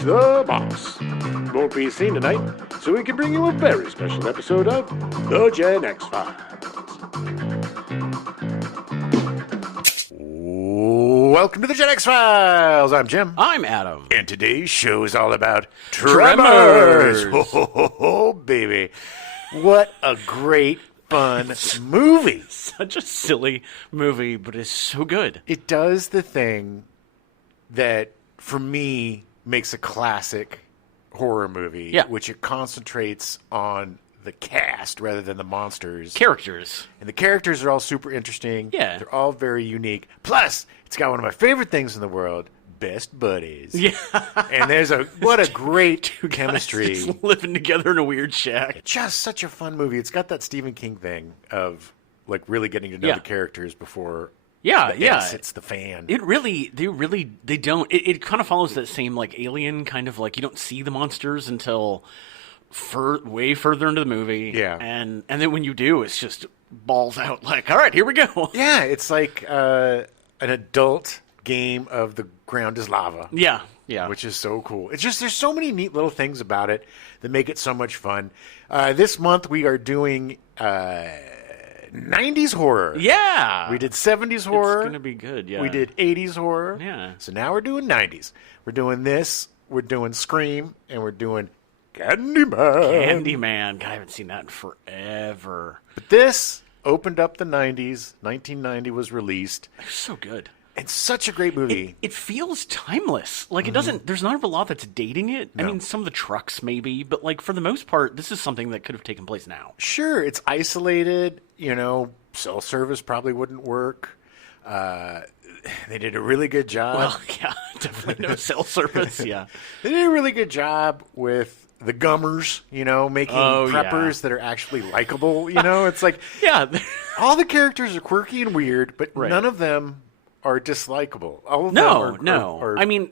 is the boss. Won't be seen tonight, so we can bring you a very special episode of the Gen X Files. Welcome to the Gen X Files. I'm Jim. I'm Adam. And today's show is all about Tremors. Oh, baby. What a great, fun movie. Such a silly movie, but it's so good. It does the thing that, for me, makes a classic horror movie, which it concentrates on the cast rather than the monsters. Characters. And the characters are all super interesting. Yeah. They're all very unique. Plus, it's got one of my favorite things in the world, best buddies. Yeah. And what a great chemistry. Just living together in a weird shack. Just such a fun movie. It's got that Stephen King thing of like really getting to know the characters before hits the fan. They don't. It kind of follows that same like Alien kind of like you don't see the monsters until way further into the movie. Yeah. And then when you do, it's just balls out like, all right, here we go. Yeah, it's like an adult game of the ground is lava. Yeah, yeah. Which is so cool. It's just there's so many neat little things about it that make it so much fun. This month we are doing 90s horror. Yeah. We did 70s horror. It's going to be good, yeah. We did 80s horror. Yeah. So now we're doing 90s. We're doing this, we're doing Scream, and we're doing Candyman. God, I haven't seen that in forever. But this opened up the 90s. 1990 was released. It's so good. It's such a great movie. It feels timeless. Like, it doesn't, there's not a lot that's dating it. No. I mean, some of the trucks maybe, but like for the most part, this is something that could have taken place now. Sure, it's isolated. Cell service probably wouldn't work. They did a really good job. Well, yeah, definitely no cell service, yeah. They did a really good job with the gummers, making preppers that are actually likable. It's like all the characters are quirky and weird, but none of them are dislikable. All of them are I mean,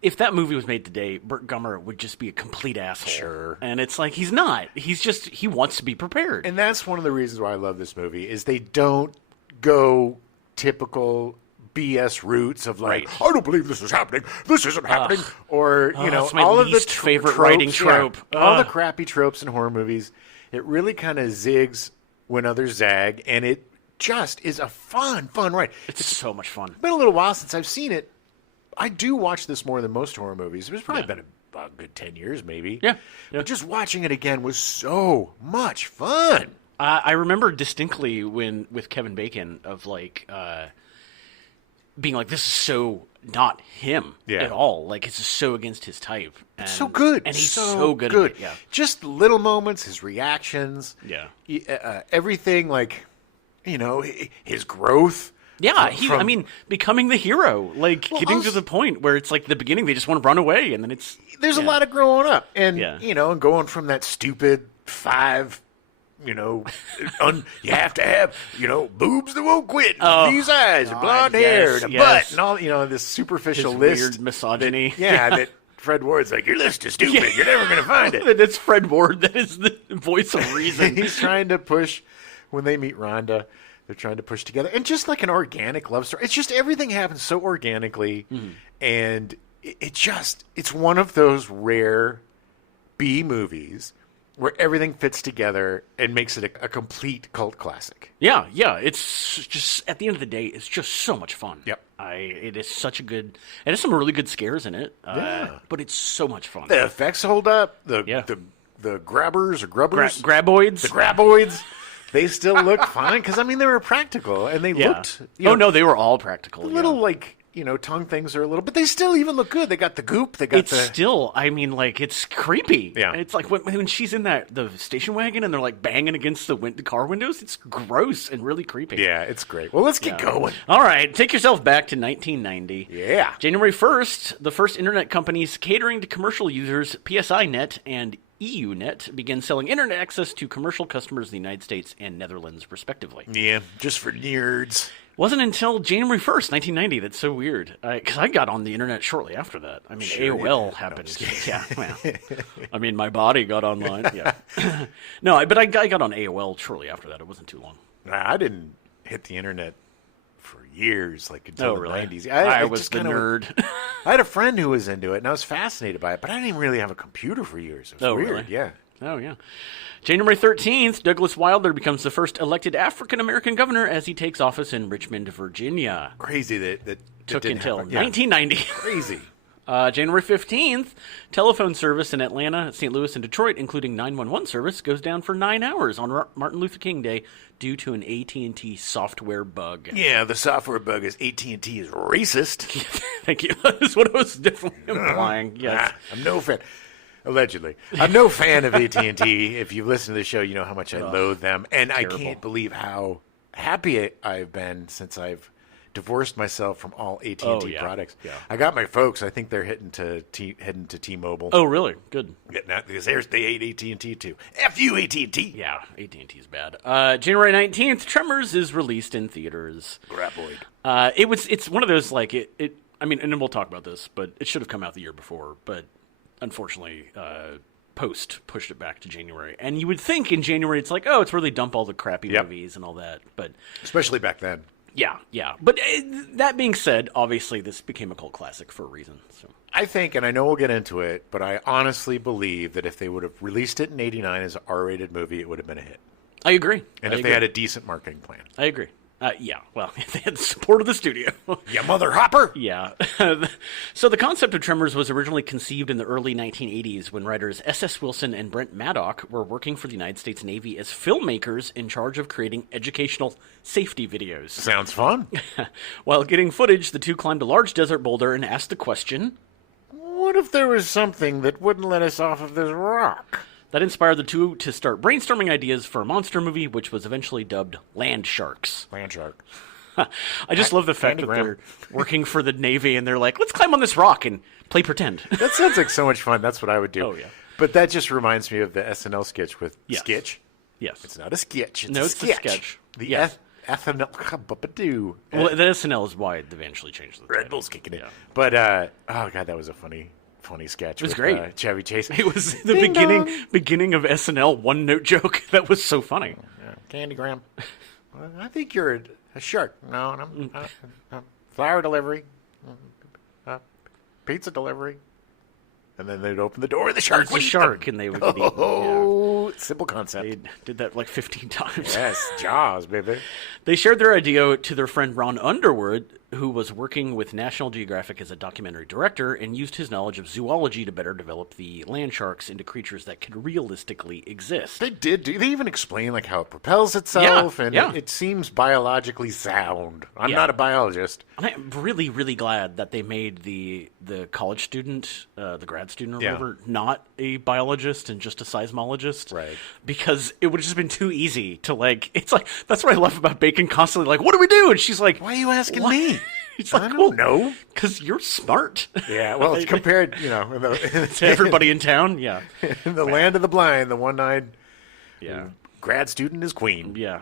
if that movie was made today, Burt Gummer would just be a complete asshole. Sure. And it's like, he's not. He wants to be prepared. And that's one of the reasons why I love this movie, is they don't go typical BS roots of like, I don't believe this is happening. This isn't happening. Or, that's my all of the least favorite tropes, writing trope. All the crappy tropes in horror movies. It really kind of zigs when others zag, and it just is a fun ride. It's so much fun. It's been a little while since I've seen it. I do watch this more than most horror movies. It's probably been a good 10 years, maybe. Yeah. But just watching it again was so much fun. I remember distinctly with Kevin Bacon of like being like, this is so not him at all. Like, it's so against his type. And, it's so good. And he's so good. Good. At it, yeah. Just little moments, his reactions. Yeah. Everything, like, his growth. Yeah, becoming the hero, like getting to the point where it's like the beginning, they just want to run away, and then there's a lot of growing up, and and going from that stupid 5, you have to have boobs that won't quit, and these eyes, and blonde hair, and a butt, and all this superficial list, weird misogyny. That Fred Ward's like, your list is stupid. You're never going to find it. And it's Fred Ward that is the voice of reason. He's trying to push when they meet Rhonda. They're trying to push together. And just like an organic love story. It's just everything happens so organically. And it's one of those rare B movies where everything fits together and makes it a complete cult classic. Yeah. It's just, at the end of the day, it's just so much fun. Yep. It is such a good... It has some really good scares in it. But it's so much fun. The effects hold up. The grabbers or grubbers. Graboids. The graboids. They still look fine because they were practical and they looked. No, they were all practical. Little tongue things are a little, but they still even look good. They got the goop. They got still. It's creepy. Yeah, it's like when she's in the station wagon and they're like banging against the car windows. It's gross and really creepy. Yeah, it's great. Well, let's get going. All right, take yourself back to 1990. Yeah, January 1st, the first internet companies catering to commercial users, PSINet and EUNet, began selling internet access to commercial customers in the United States and Netherlands, respectively. Yeah, just for nerds. Wasn't until January 1st, 1990. That's so weird. Because I got on the internet shortly after that. AOL happened. My body got online. Yeah. No, but I got on AOL shortly after that. It wasn't too long. I didn't hit the internet for years, like until the really? 90s. I was just the kinda nerd. I had a friend who was into it, and I was fascinated by it, but I didn't really have a computer for years. It was weird, really? yeah. Oh, yeah. January 13th, Douglas Wilder becomes the first elected African-American governor as he takes office in Richmond, Virginia. Crazy that Took didn't until happen. Yeah. 1990. Crazy. January 15th, telephone service in Atlanta, St. Louis, and Detroit, including 911 service, goes down for 9 hours on Martin Luther King Day due to an AT&T software bug. Yeah, the software bug is AT&T is racist. Thank you. That's what I was definitely implying. Yes. I'm no fan. Allegedly. I'm no fan of AT&T. If you've listened to the show, you know how much I loathe them. And terrible. I can't believe how happy I've been since I've divorced myself from all AT&T products. Yeah. I got my folks. I think they're heading to T-Mobile. Oh, really? Good. Yeah, because they hate AT&T too. F you, AT&T. Yeah, AT&T is bad. January 19th, Tremors is released in theaters. Graboid. It's one of those, like, I mean, and we'll talk about this, but it should have come out the year before, but unfortunately, Post pushed it back to January. And you would think in January it's like, oh, it's where they dump all the crappy movies and all that. But especially back then. Yeah. But that being said, obviously this became a cult classic for a reason. So I think, and I know we'll get into it, but I honestly believe that if they would have released it in '89 as an R-rated movie, it would have been a hit. I agree. And if they had a decent marketing plan. I agree. Yeah, well, they had the support of the studio. Yeah, Mother Hopper! Yeah. So the concept of Tremors was originally conceived in the early 1980s when writers S.S. Wilson and Brent Maddock were working for the United States Navy as filmmakers in charge of creating educational safety videos. Sounds fun. While getting footage, the two climbed a large desert boulder and asked the question, what if there was something that wouldn't let us off of this rock? That inspired the two to start brainstorming ideas for a monster movie, which was eventually dubbed Land Sharks. Land Shark. I just love the fact that they're working for the Navy and they're like, let's climb on this rock and play pretend. That sounds like so much fun. That's what I would do. Oh, yeah. But that just reminds me of the SNL sketch with Sketch. Yes. It's not a sketch. It's No, a it's a sketch. sketch. The Yes. SNL. Well, the SNL is why they eventually changed the Red title. Bull's kicking it. Yeah. But, oh, God, that was a funny sketch. It was with, great. Chevy Chase. It was the Ding beginning of SNL one-note joke. That was so funny. Candygram. Well, I think you're a shark. No, I'm flower delivery. Pizza delivery. And then they'd open the door and the shark It's a would eat shark, them. and they would get eaten. Oh, simple concept. They did that like 15 times. Yes, Jaws, baby. They shared their idea to their friend Ron Underwood, who was working with National Geographic as a documentary director and used his knowledge of zoology to better develop the land sharks into creatures that could realistically exist. They did. They even explain like how it propels itself, and yeah. it seems biologically sound. I'm Yeah. not a biologist. And I'm really, really glad that they made the college student, the grad student or Yeah. whatever, not a biologist and just a seismologist. Right. Because it would have just been too easy to like, it's like, that's what I love about Bacon constantly like, what do we do? And she's like, Why are you asking "What?" me? It's like, I don't well, know. because you're smart. Yeah, well, it's compared, in To everybody in town, yeah. in the land of the blind, the one-eyed Yeah. grad student is queen. Yeah.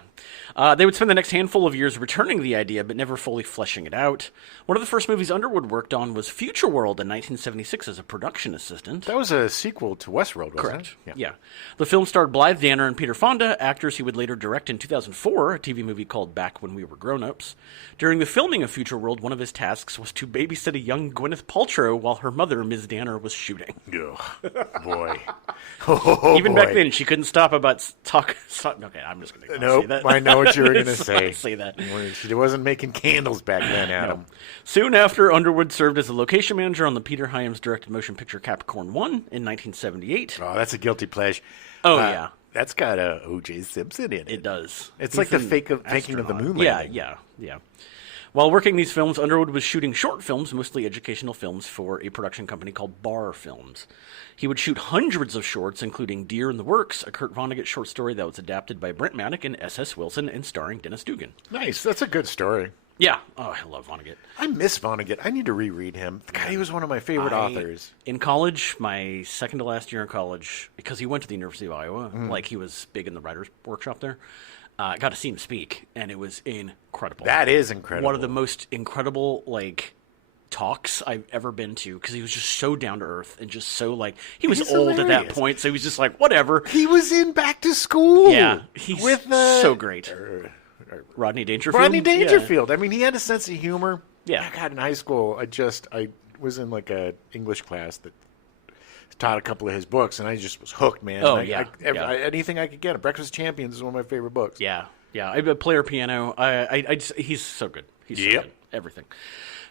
They would spend the next handful of years returning the idea, but never fully fleshing it out. One of the first movies Underwood worked on was Future World in 1976 as a production assistant. That was a sequel to Westworld, wasn't Correct. it? Yeah. The film starred Blythe Danner and Peter Fonda, actors he would later direct in 2004, a TV movie called Back When We Were Grown-Ups. During the filming of Future World, one of his tasks was to babysit a young Gwyneth Paltrow while her mother, Ms. Danner, was shooting. Ugh, boy. Oh, Even boy. back then, she couldn't stop about talk. Okay, I'm just going to Nope, say that. I know what you were going to say. Say that. She wasn't making candles back then, Adam. Soon after, Underwood served as a location manager on the Peter Hyams directed motion picture Capricorn 1 in 1978. Oh, that's a guilty pleasure. Oh, yeah. That's got a O.J. Simpson in it. It does. It's He's like the an faking of the astronaut. moon Yeah, landing. yeah. While working these films, Underwood was shooting short films, mostly educational films, for a production company called Bar Films. He would shoot hundreds of shorts, including Deer in the Works, a Kurt Vonnegut short story that was adapted by Brent Maddock and S.S. Wilson and starring Dennis Dugan. Nice. That's a good story. Yeah. Oh, I love Vonnegut. I miss Vonnegut. I need to reread him. God, he was one of my favorite authors. In college, my second to last year in college, because he went to the University of Iowa, like he was big in the writer's workshop there, I got to see him speak, and it was incredible. That is incredible. One of the most incredible, talks I've ever been to, because he was just so down to earth and just so, he was He's old at that hilarious. point, so he was just like, whatever. He was in Back to School. Yeah, he's with so great. Rodney Dangerfield. Rodney Dangerfield. I mean, he had a sense of humor. Yeah. God, in high school, I was in like a English class that taught a couple of his books, and I just was hooked, man. Oh, Anything I could get. Breakfast Champions is one of my favorite books. Yeah. I play piano. He's so good. He's so good. Everything.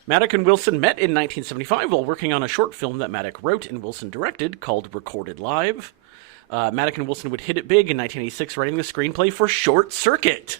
Maddock and Wilson met in 1975 while working on a short film that Maddock wrote and Wilson directed called Recorded Live. Maddock and Wilson would hit it big in 1986, writing the screenplay for Short Circuit.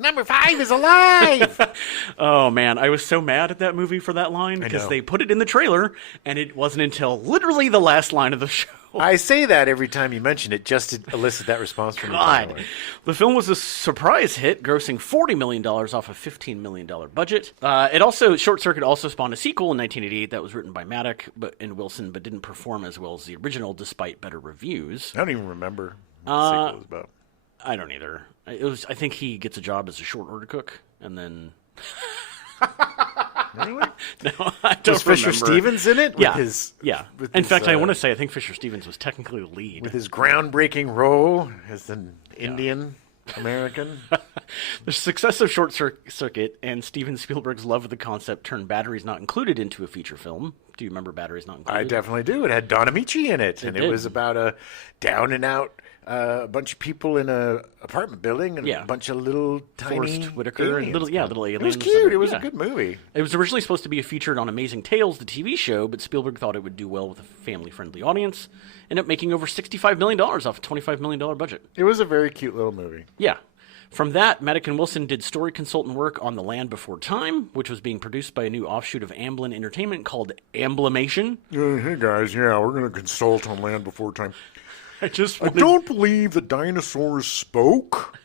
Number 5 is alive! Oh, man. I was so mad at that movie for that line because they put it in the trailer, and it wasn't until literally the last line of the show. I say that every time you mention it just to elicit that response from God. The film was a surprise hit, grossing $40 million off a $15 million budget. Short Circuit also spawned a sequel in 1988 that was written by Maddock and Wilson, but didn't perform as well as the original despite better reviews. I don't even remember what the sequel was about. I don't either. I think he gets a job as a short order cook, and then... Really? No, I don't Was Fisher Stevens in it? Yeah. In fact, I want to say I think Fisher Stevens was technically the lead. With his groundbreaking role as an Indian American. The success of Short Circuit and Steven Spielberg's love of the concept turned Batteries Not Included into a feature film. Do you remember Batteries Not Included? I definitely do. It had Don Amici in it. It was about a down-and-out bunch of people in a apartment building and a bunch of little tiny Forrest Whitaker and little aliens. It was cute. It was a good movie. It was originally supposed to be featured on Amazing Tales, the TV show, but Spielberg thought it would do well with a family-friendly audience. Ended up making over $65 million off a $25 million budget. It was a very cute little movie. Yeah. From that, Maddock and Wilson did story consultant work on The Land Before Time, which was being produced by a new offshoot of Amblin Entertainment called Amblimation. Hey guys, we're going to consult on Land Before Time. I don't believe the dinosaurs spoke.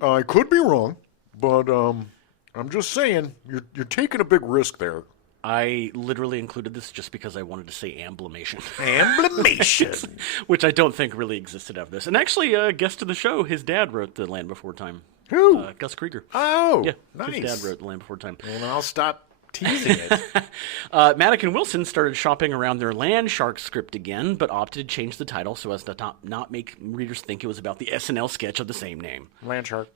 I could be wrong, but I'm just saying you're taking a big risk there. I literally included this just because I wanted to say Amblimation. Amblimation. Which I don't think really existed of this. And actually, a guest of the show, his dad wrote The Land Before Time. Who? Gus Krieger. Oh, yeah, nice. His dad wrote The Land Before Time. Well, then I'll stop teasing it. Maddock and Wilson started shopping around their Land Shark script again, but opted to change the title so as to not make readers think it was about the SNL sketch of the same name. Land Shark.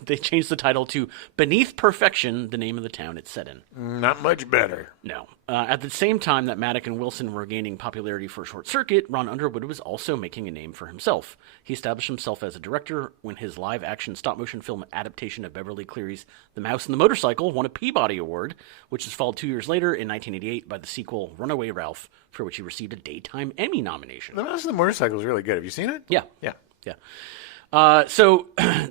They changed the title to Beneath Perfection, the name of the town it's set in. Not much better. No. At the same time that Maddock and Wilson were gaining popularity for Short Circuit, Ron Underwood was also making a name for himself. He established himself as a director when his live-action stop-motion film adaptation of Beverly Cleary's The Mouse and the Motorcycle won a Peabody Award, which was followed 2 years later in 1988 by the sequel Runaway Ralph, for which he received a Daytime Emmy nomination. The Mouse and the Motorcycle is really good. Have you seen it? Yeah. Yeah. So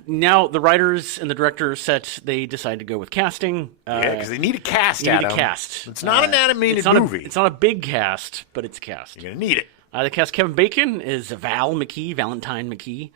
now the writers and the director they decided to go with casting. Because they need a cast, Adam. Cast. It's not an animated movie. It's not a big cast, but it's a cast. You're going to need it. The cast Kevin Bacon is Valentine McKee.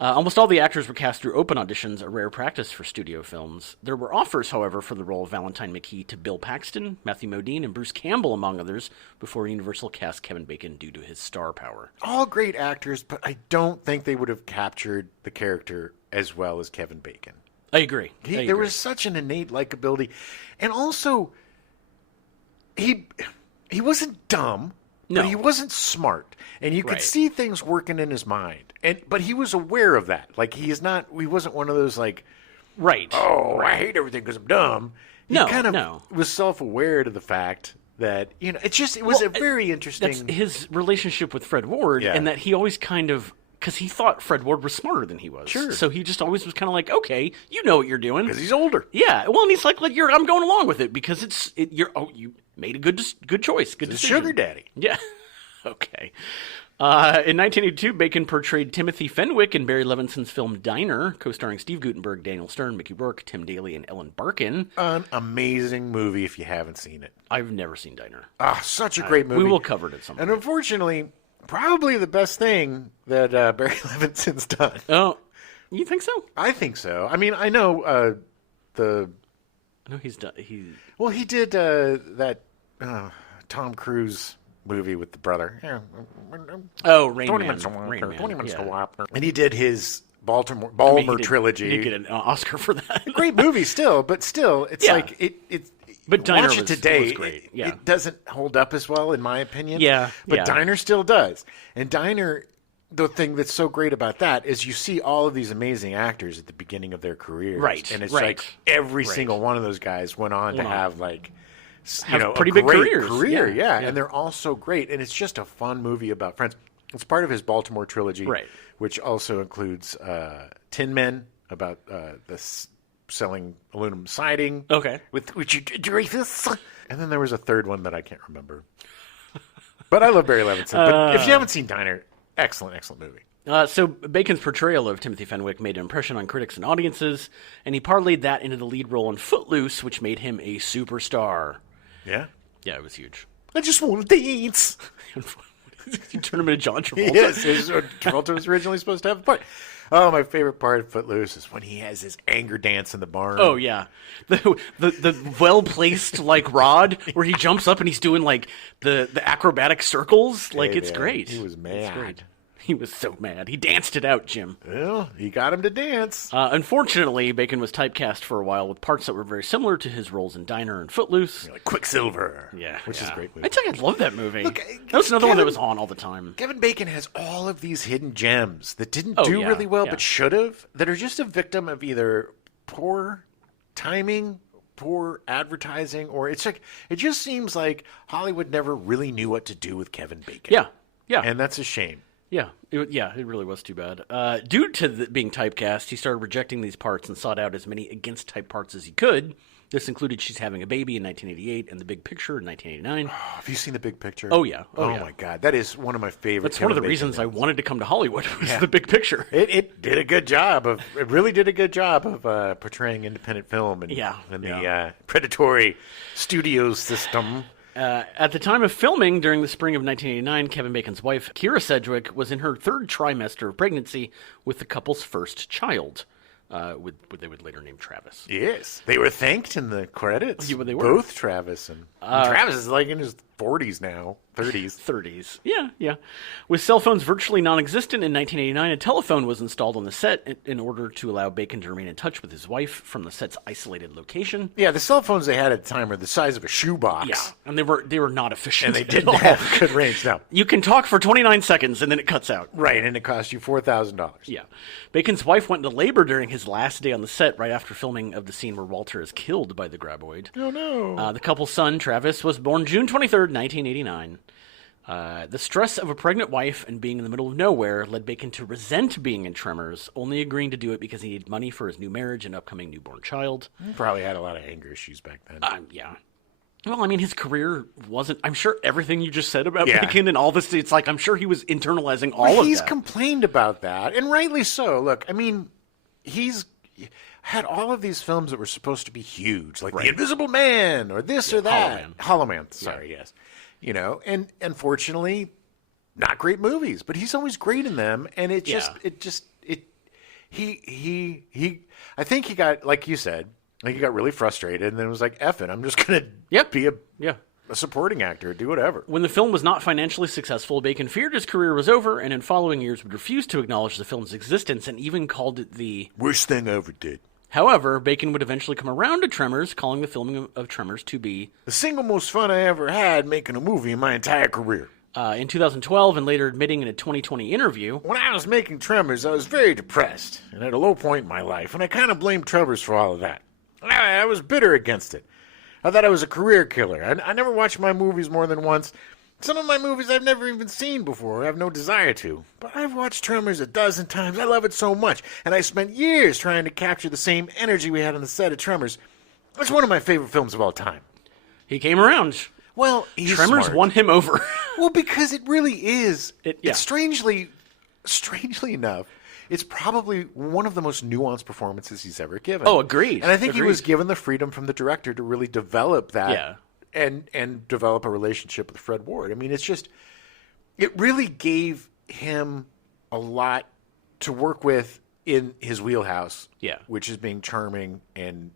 Almost all the actors were cast through open auditions, a rare practice for studio films. There were offers, however, for the role of Valentine McKee to Bill Paxton, Matthew Modine, and Bruce Campbell, among others, before Universal cast Kevin Bacon due to his star power. All great actors, but I don't think they would have captured the character as well as Kevin Bacon. I agree. There was such an innate likability. And also, he wasn't dumb. No. But he wasn't smart, and you could see things working in his mind. But he was aware of that. Like he wasn't one of those like, I hate everything because I'm dumb. He was self-aware to the fact that it was a very interesting. That's his relationship with Fred Ward, and that he always because he thought Fred Ward was smarter than he was. Sure. So he just always was kind of like, okay, you know what you're doing because he's older. Yeah. Well, and he's like I'm going along with it because you made a good choice. Good decision. Sugar daddy. Yeah. Okay. In 1982, Bacon portrayed Timothy Fenwick in Barry Levinson's film Diner, co-starring Steve Guttenberg, Daniel Stern, Mickey Rourke, Tim Daly, and Ellen Barkin. An amazing movie if you haven't seen it. I've never seen Diner. Such a great movie. We will cover it at some point. And unfortunately, probably the best thing that Barry Levinson's done. Oh, you think so? I think so. I mean, I know I know he's done. He did that Tom Cruise movie with the brother. Rain 20 Man. minutes to 20 minutes to Wapner. And And he did his Balmer trilogy. He did get an Oscar for that. Great movie still, but still, it's like it. But Diner watch it today. was great. It doesn't hold up as well, in my opinion. Yeah, but Diner still does. And Diner, the thing that's so great about that is you see all of these amazing actors at the beginning of their careers. Right, And it's right. like every Right. single one of those guys went on to have like, Have a pretty big great careers. career. Yeah, yeah. And they're all so great. And it's just a fun movie about friends. It's part of his Baltimore trilogy, Right. which also includes Tin Men, about selling aluminum siding. Okay. With Richard Dreyfuss. And then there was a third one that I can't remember. But I love Barry Levinson. But if you haven't seen Diner, excellent, excellent movie. So Bacon's portrayal of Timothy Fenwick made an impression on critics and audiences, and he parlayed that into the lead role in Footloose, which made him a superstar. Yeah? Yeah, it was huge. I just want to dance. You turn him into John Travolta. Yes, Travolta was originally supposed to have a part. Oh, my favorite part of Footloose is when he has his anger dance in the barn. Oh yeah, the well placed like rod where he jumps up and he's doing like the acrobatic circles. Like Hey, it's man, great. he was It's mad. great. He was so mad. He danced it out, Jim. Well, he got him to dance. Unfortunately, Bacon was typecast for a while with parts that were very similar to his roles in Diner and Footloose. Like Quicksilver. Yeah, Which is a great movie. I tell you, I love that movie. Look, that was another one that Kevin- was on all the time. Kevin Bacon has all of these hidden gems that didn't Oh, do yeah, really well yeah. but should have, that are just a victim of either poor timing, poor advertising, or it's like, it just seems like Hollywood never really knew what to do with Kevin Bacon. Yeah, yeah. And that's a shame. Yeah, it really was too bad. Due to being typecast, he started rejecting these parts and sought out as many against-type parts as he could. This included She's Having a Baby in 1988 and The Big Picture in 1989. Oh, have you seen The Big Picture? Oh, yeah. Oh, yeah. my God. That is one of my favorite. That's one of the Kevin Bacon reasons I movies. wanted to come to Hollywood was The Big Picture. It did a good job of. It really did a good job of portraying independent film and Yeah, the predatory studio system. At the time of filming, during the spring of 1989, Kevin Bacon's wife, Kira Sedgwick, was in her third trimester of pregnancy with the couple's first child, what they would later name Travis. Yes, they were thanked in the credits. Yeah, well, they were. Both Travis and Travis is like in his 40s now, 30s. 30s. Yeah. With cell phones virtually non-existent in 1989, a telephone was installed on the set in order to allow Bacon to remain in touch with his wife from the set's isolated location. Yeah, the cell phones they had at the time were the size of a shoebox. Yeah, and they were not efficient. and they at didn't all. have good range. No, You can talk for 29 seconds and then it cuts out. right, and it cost you $4,000. Yeah. Bacon's wife went into labor during his last day on the set right after filming of the scene where Walter is killed by the graboid. Oh no. The couple's son, Travis, was born June 23rd, 1989. The stress of a pregnant wife and being in the middle of nowhere led Bacon to resent being in Tremors, only agreeing to do it because he needed money for his new marriage and upcoming newborn child. Probably had a lot of anger issues back then. Yeah. Well, I mean, his career wasn't... I'm sure everything you just said about Yeah. Bacon and all this, it's like, I'm sure he was internalizing all Well, of he's that. complained about that, and rightly so. Look, I mean, he's had all of these films that were supposed to be huge, like The Invisible Man or this or that. Hollow Man. Sorry, yes. You know, and unfortunately, not great movies, but he's always great in them, and I think he got, like you said, like he got really frustrated, and then was like, F it, I'm just going to be Yeah. a supporting actor, do whatever. When the film was not financially successful, Bacon feared his career was over, and in following years would refuse to acknowledge the film's existence and even called it the... Worst thing I ever did. However, Bacon would eventually come around to Tremors, calling the filming of Tremors to be... The single most fun I ever had making a movie in my entire career. in 2012, and later admitting in a 2020 interview... When I was making Tremors, I was very depressed and at a low point in my life, and I kind of blamed Tremors for all of that. I was bitter against it. I thought I was a career killer. I never watched my movies more than once. Some of my movies I've never even seen before. I have no desire to. But I've watched Tremors a dozen times. I love it so much. And I spent years trying to capture the same energy we had on the set of Tremors. It's one of my favorite films of all time. He came around. Well, he's Tremors smart. won him over. Well, because it really is. Yeah. It's strangely enough, it's probably one of the most nuanced performances he's ever given. Oh, agreed. And I think he Agreed. was given the freedom from the director to really develop that Yeah. and develop a relationship with Fred Ward. I mean, it's just, it really gave him a lot to work with in his wheelhouse. Yeah. Which is being charming and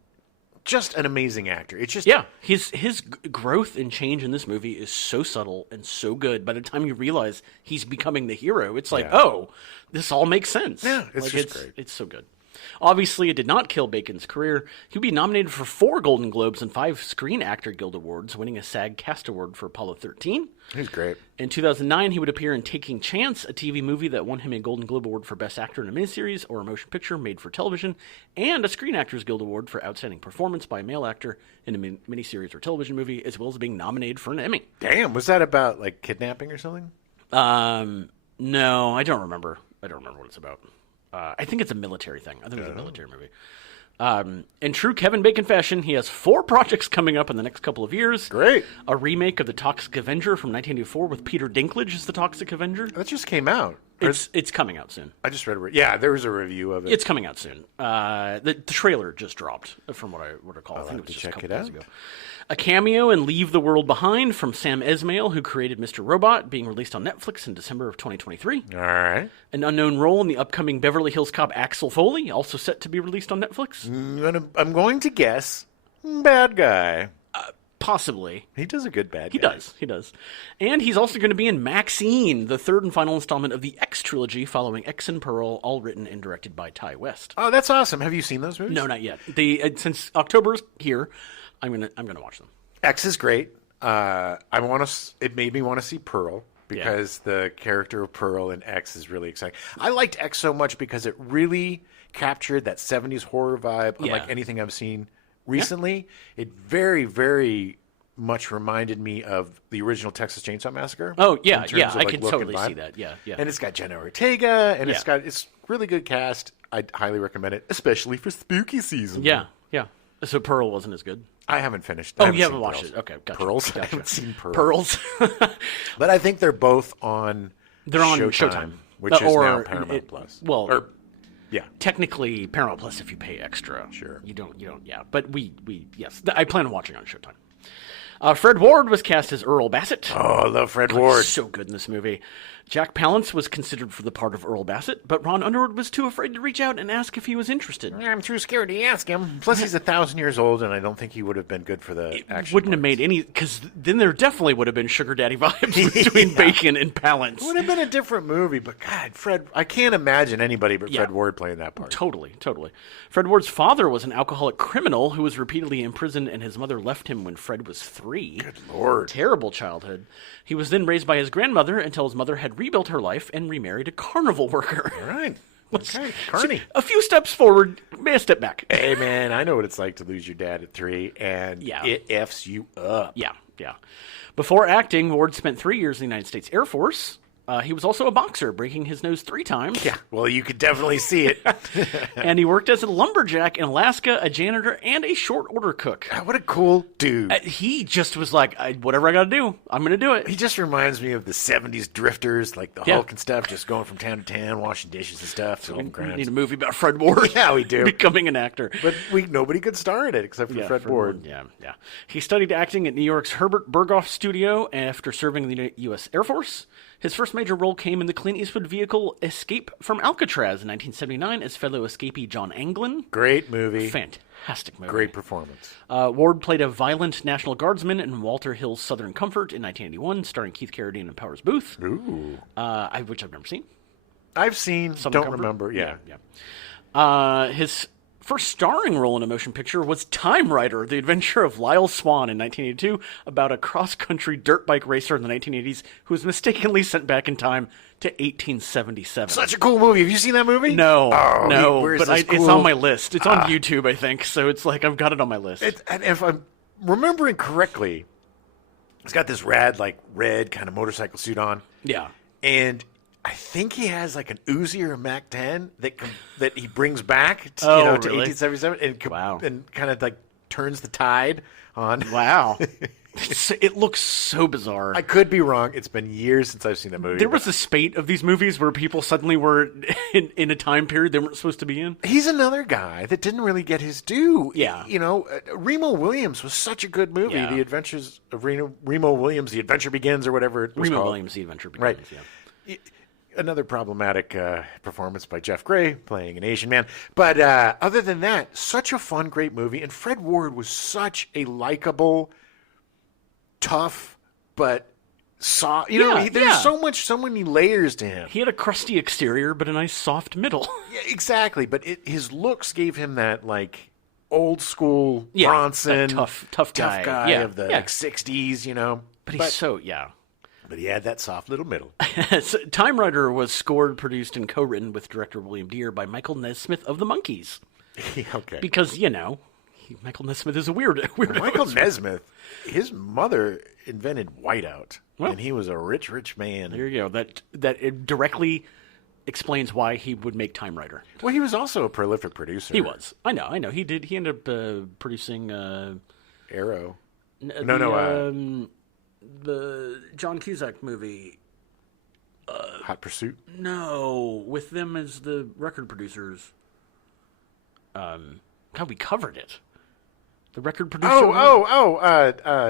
just an amazing actor. It's just... Yeah, his growth and change in this movie is so subtle and so good. By the time you realize he's becoming the hero, it's like, Yeah. oh, this all makes sense. Yeah, it's just it's great. It's so good. Obviously, it did not kill Bacon's career. He would be nominated for 4 Golden Globes and 5 Screen Actor Guild Awards, winning a SAG Cast Award for Apollo 13. He's great. In 2009, he would appear in Taking Chance, a TV movie that won him a Golden Globe Award for Best Actor in a Miniseries or a Motion Picture made for television, and a Screen Actors Guild Award for Outstanding Performance by a Male Actor in a miniseries or television movie, as well as being nominated for an Emmy. Damn, was that about, like, kidnapping or something? No, I don't remember. I don't remember what it's about. I think it's a military thing. I think it's a military movie. In true Kevin Bacon fashion, he has 4 projects coming up in the next couple of years. Great. A remake of The Toxic Avenger from 1984 with Peter Dinklage as the Toxic Avenger. That just came out. It's coming out soon. I just read there was a review of it. It's coming out soon. The trailer just dropped, from what I recall. I think it was just a couple days ago. A cameo in Leave the World Behind from Sam Esmail, who created Mr. Robot, being released on Netflix in December of 2023. All right. An unknown role in the upcoming Beverly Hills Cop Axel Foley, also set to be released on Netflix. I'm going to guess bad guy. Possibly. He does a good bad guy. He does. And he's also going to be in Maxine, the 3rd and final installment of the X trilogy following X and Pearl, all written and directed by Ty West. Oh, that's awesome. Have you seen those movies? No, not yet. Since October's here, I'm gonna watch them. X is great. It made me want to see Pearl because the character of Pearl in X is really exciting. I liked X so much because it really captured that 70s horror vibe, unlike anything I've seen recently. It very, very much reminded me of the original Texas Chainsaw Massacre. Oh, yeah, yeah. I can totally see that. Yeah, yeah. And it's got Jenna Ortega, and it's really good cast. I'd highly recommend it, especially for spooky season. Yeah, yeah. So Pearl wasn't as good? I haven't finished. Oh, you haven't watched it. Okay, gotcha. Pearls? Gotcha. I haven't seen Pearls. Pearls. But I think they're both on They're on Showtime. Which is now Paramount Plus. Well, yeah. Technically Paramount Plus if you pay extra. Sure. You don't, yeah. But yes. I plan on watching on Showtime. Fred Ward was cast as Earl Bassett. Oh, I love Fred Ward. So good in this movie. Jack Palance was considered for the part of Earl Bassett, but Ron Underwood was too afraid to reach out and ask if he was interested. I'm too scared to ask him. Plus, he's 1,000 years old, and I don't think he would have been good for the action. Wouldn't have made any, because then there definitely would have been sugar daddy vibes between Bacon and Palance. It would have been a different movie, but God, Fred, I can't imagine anybody but Fred Ward playing that part. Totally. Fred Ward's father was an alcoholic criminal who was repeatedly imprisoned, and his mother left him when Fred was 3. Good Lord. Terrible childhood. He was then raised by his grandmother until his mother had rebuilt her life and remarried a carnival worker. All right. Okay, Carney. So a few steps forward, may a step back. Hey, man, I know what it's like to lose your dad at 3, and it F's you up. Yeah. Before acting, Ward spent 3 years in the United States Air Force. He was also a boxer, breaking his nose 3 times. Yeah, well, you could definitely see it. And he worked as a lumberjack in Alaska, a janitor, and a short order cook. God, what a cool dude. He just was like, whatever I got to do, I'm going to do it. He just reminds me of the 70s drifters, like the Hulk and stuff, just going from town to town, washing dishes and stuff. So we need a movie about Fred Ward. Yeah, we do. Becoming an actor. But nobody could star in it except for Fred Ward. Yeah. He studied acting at New York's Herbert Berghoff Studio after serving in the U.S. Air Force. His first major role came in the Clint Eastwood vehicle Escape from Alcatraz in 1979 as fellow escapee John Anglin. Great movie. Fantastic movie. Great performance. Ward played a violent National Guardsman in Walter Hill's Southern Comfort in 1981, starring Keith Carradine and Powers Booth. Ooh. Which I've never seen. I've seen, Southern don't Comfort? remember. His first starring role in a motion picture was Time Rider, The Adventure of Lyle Swan in 1982, about a cross-country dirt bike racer in the 1980s who was mistakenly sent back in time to 1877. Such a cool movie. Have you seen that movie? No, but it's on my list. It's on YouTube, I think, so it's like I've got it on my list. And if I'm remembering correctly, he's got this rad, like, red kind of motorcycle suit on. Yeah. And I think he has like an Uzi or a Mac-10 that he brings back to 1877 and kind of like turns the tide on. Wow. It looks so bizarre. I could be wrong. It's been years since I've seen that movie. There was a spate of these movies where people suddenly were in a time period they weren't supposed to be in. He's another guy that didn't really get his due. Yeah. Remo Williams was such a good movie. Yeah. The Adventures of Remo Williams, The Adventure Begins, or whatever it was Remo called. Williams, The Adventure Begins, right. Yeah. Another problematic performance by Jeff Gray playing an Asian man. But other than that, such a fun, great movie. And Fred Ward was such a likable, tough, but soft. You know, there's so many layers to him. He had a crusty exterior, but a nice soft middle. Yeah, exactly. But his looks gave him that like old school Bronson, tough guy of the like 60s. You know, but he had that soft little middle. So, Time Rider was scored, produced, and co-written with director William Deere by Michael Nesmith of the Monkees. Okay. Because, Michael Nesmith is a weirdo. Michael Nesmith, his mother invented whiteout, and he was a rich, rich man. There you go. That it directly explains why he would make Time Rider. Well, he was also a prolific producer. He was. I know. He did. He ended up producing... Arrow. The John Cusack movie. Hot Pursuit? No, with them as the record producers. God, we covered it. The record producer.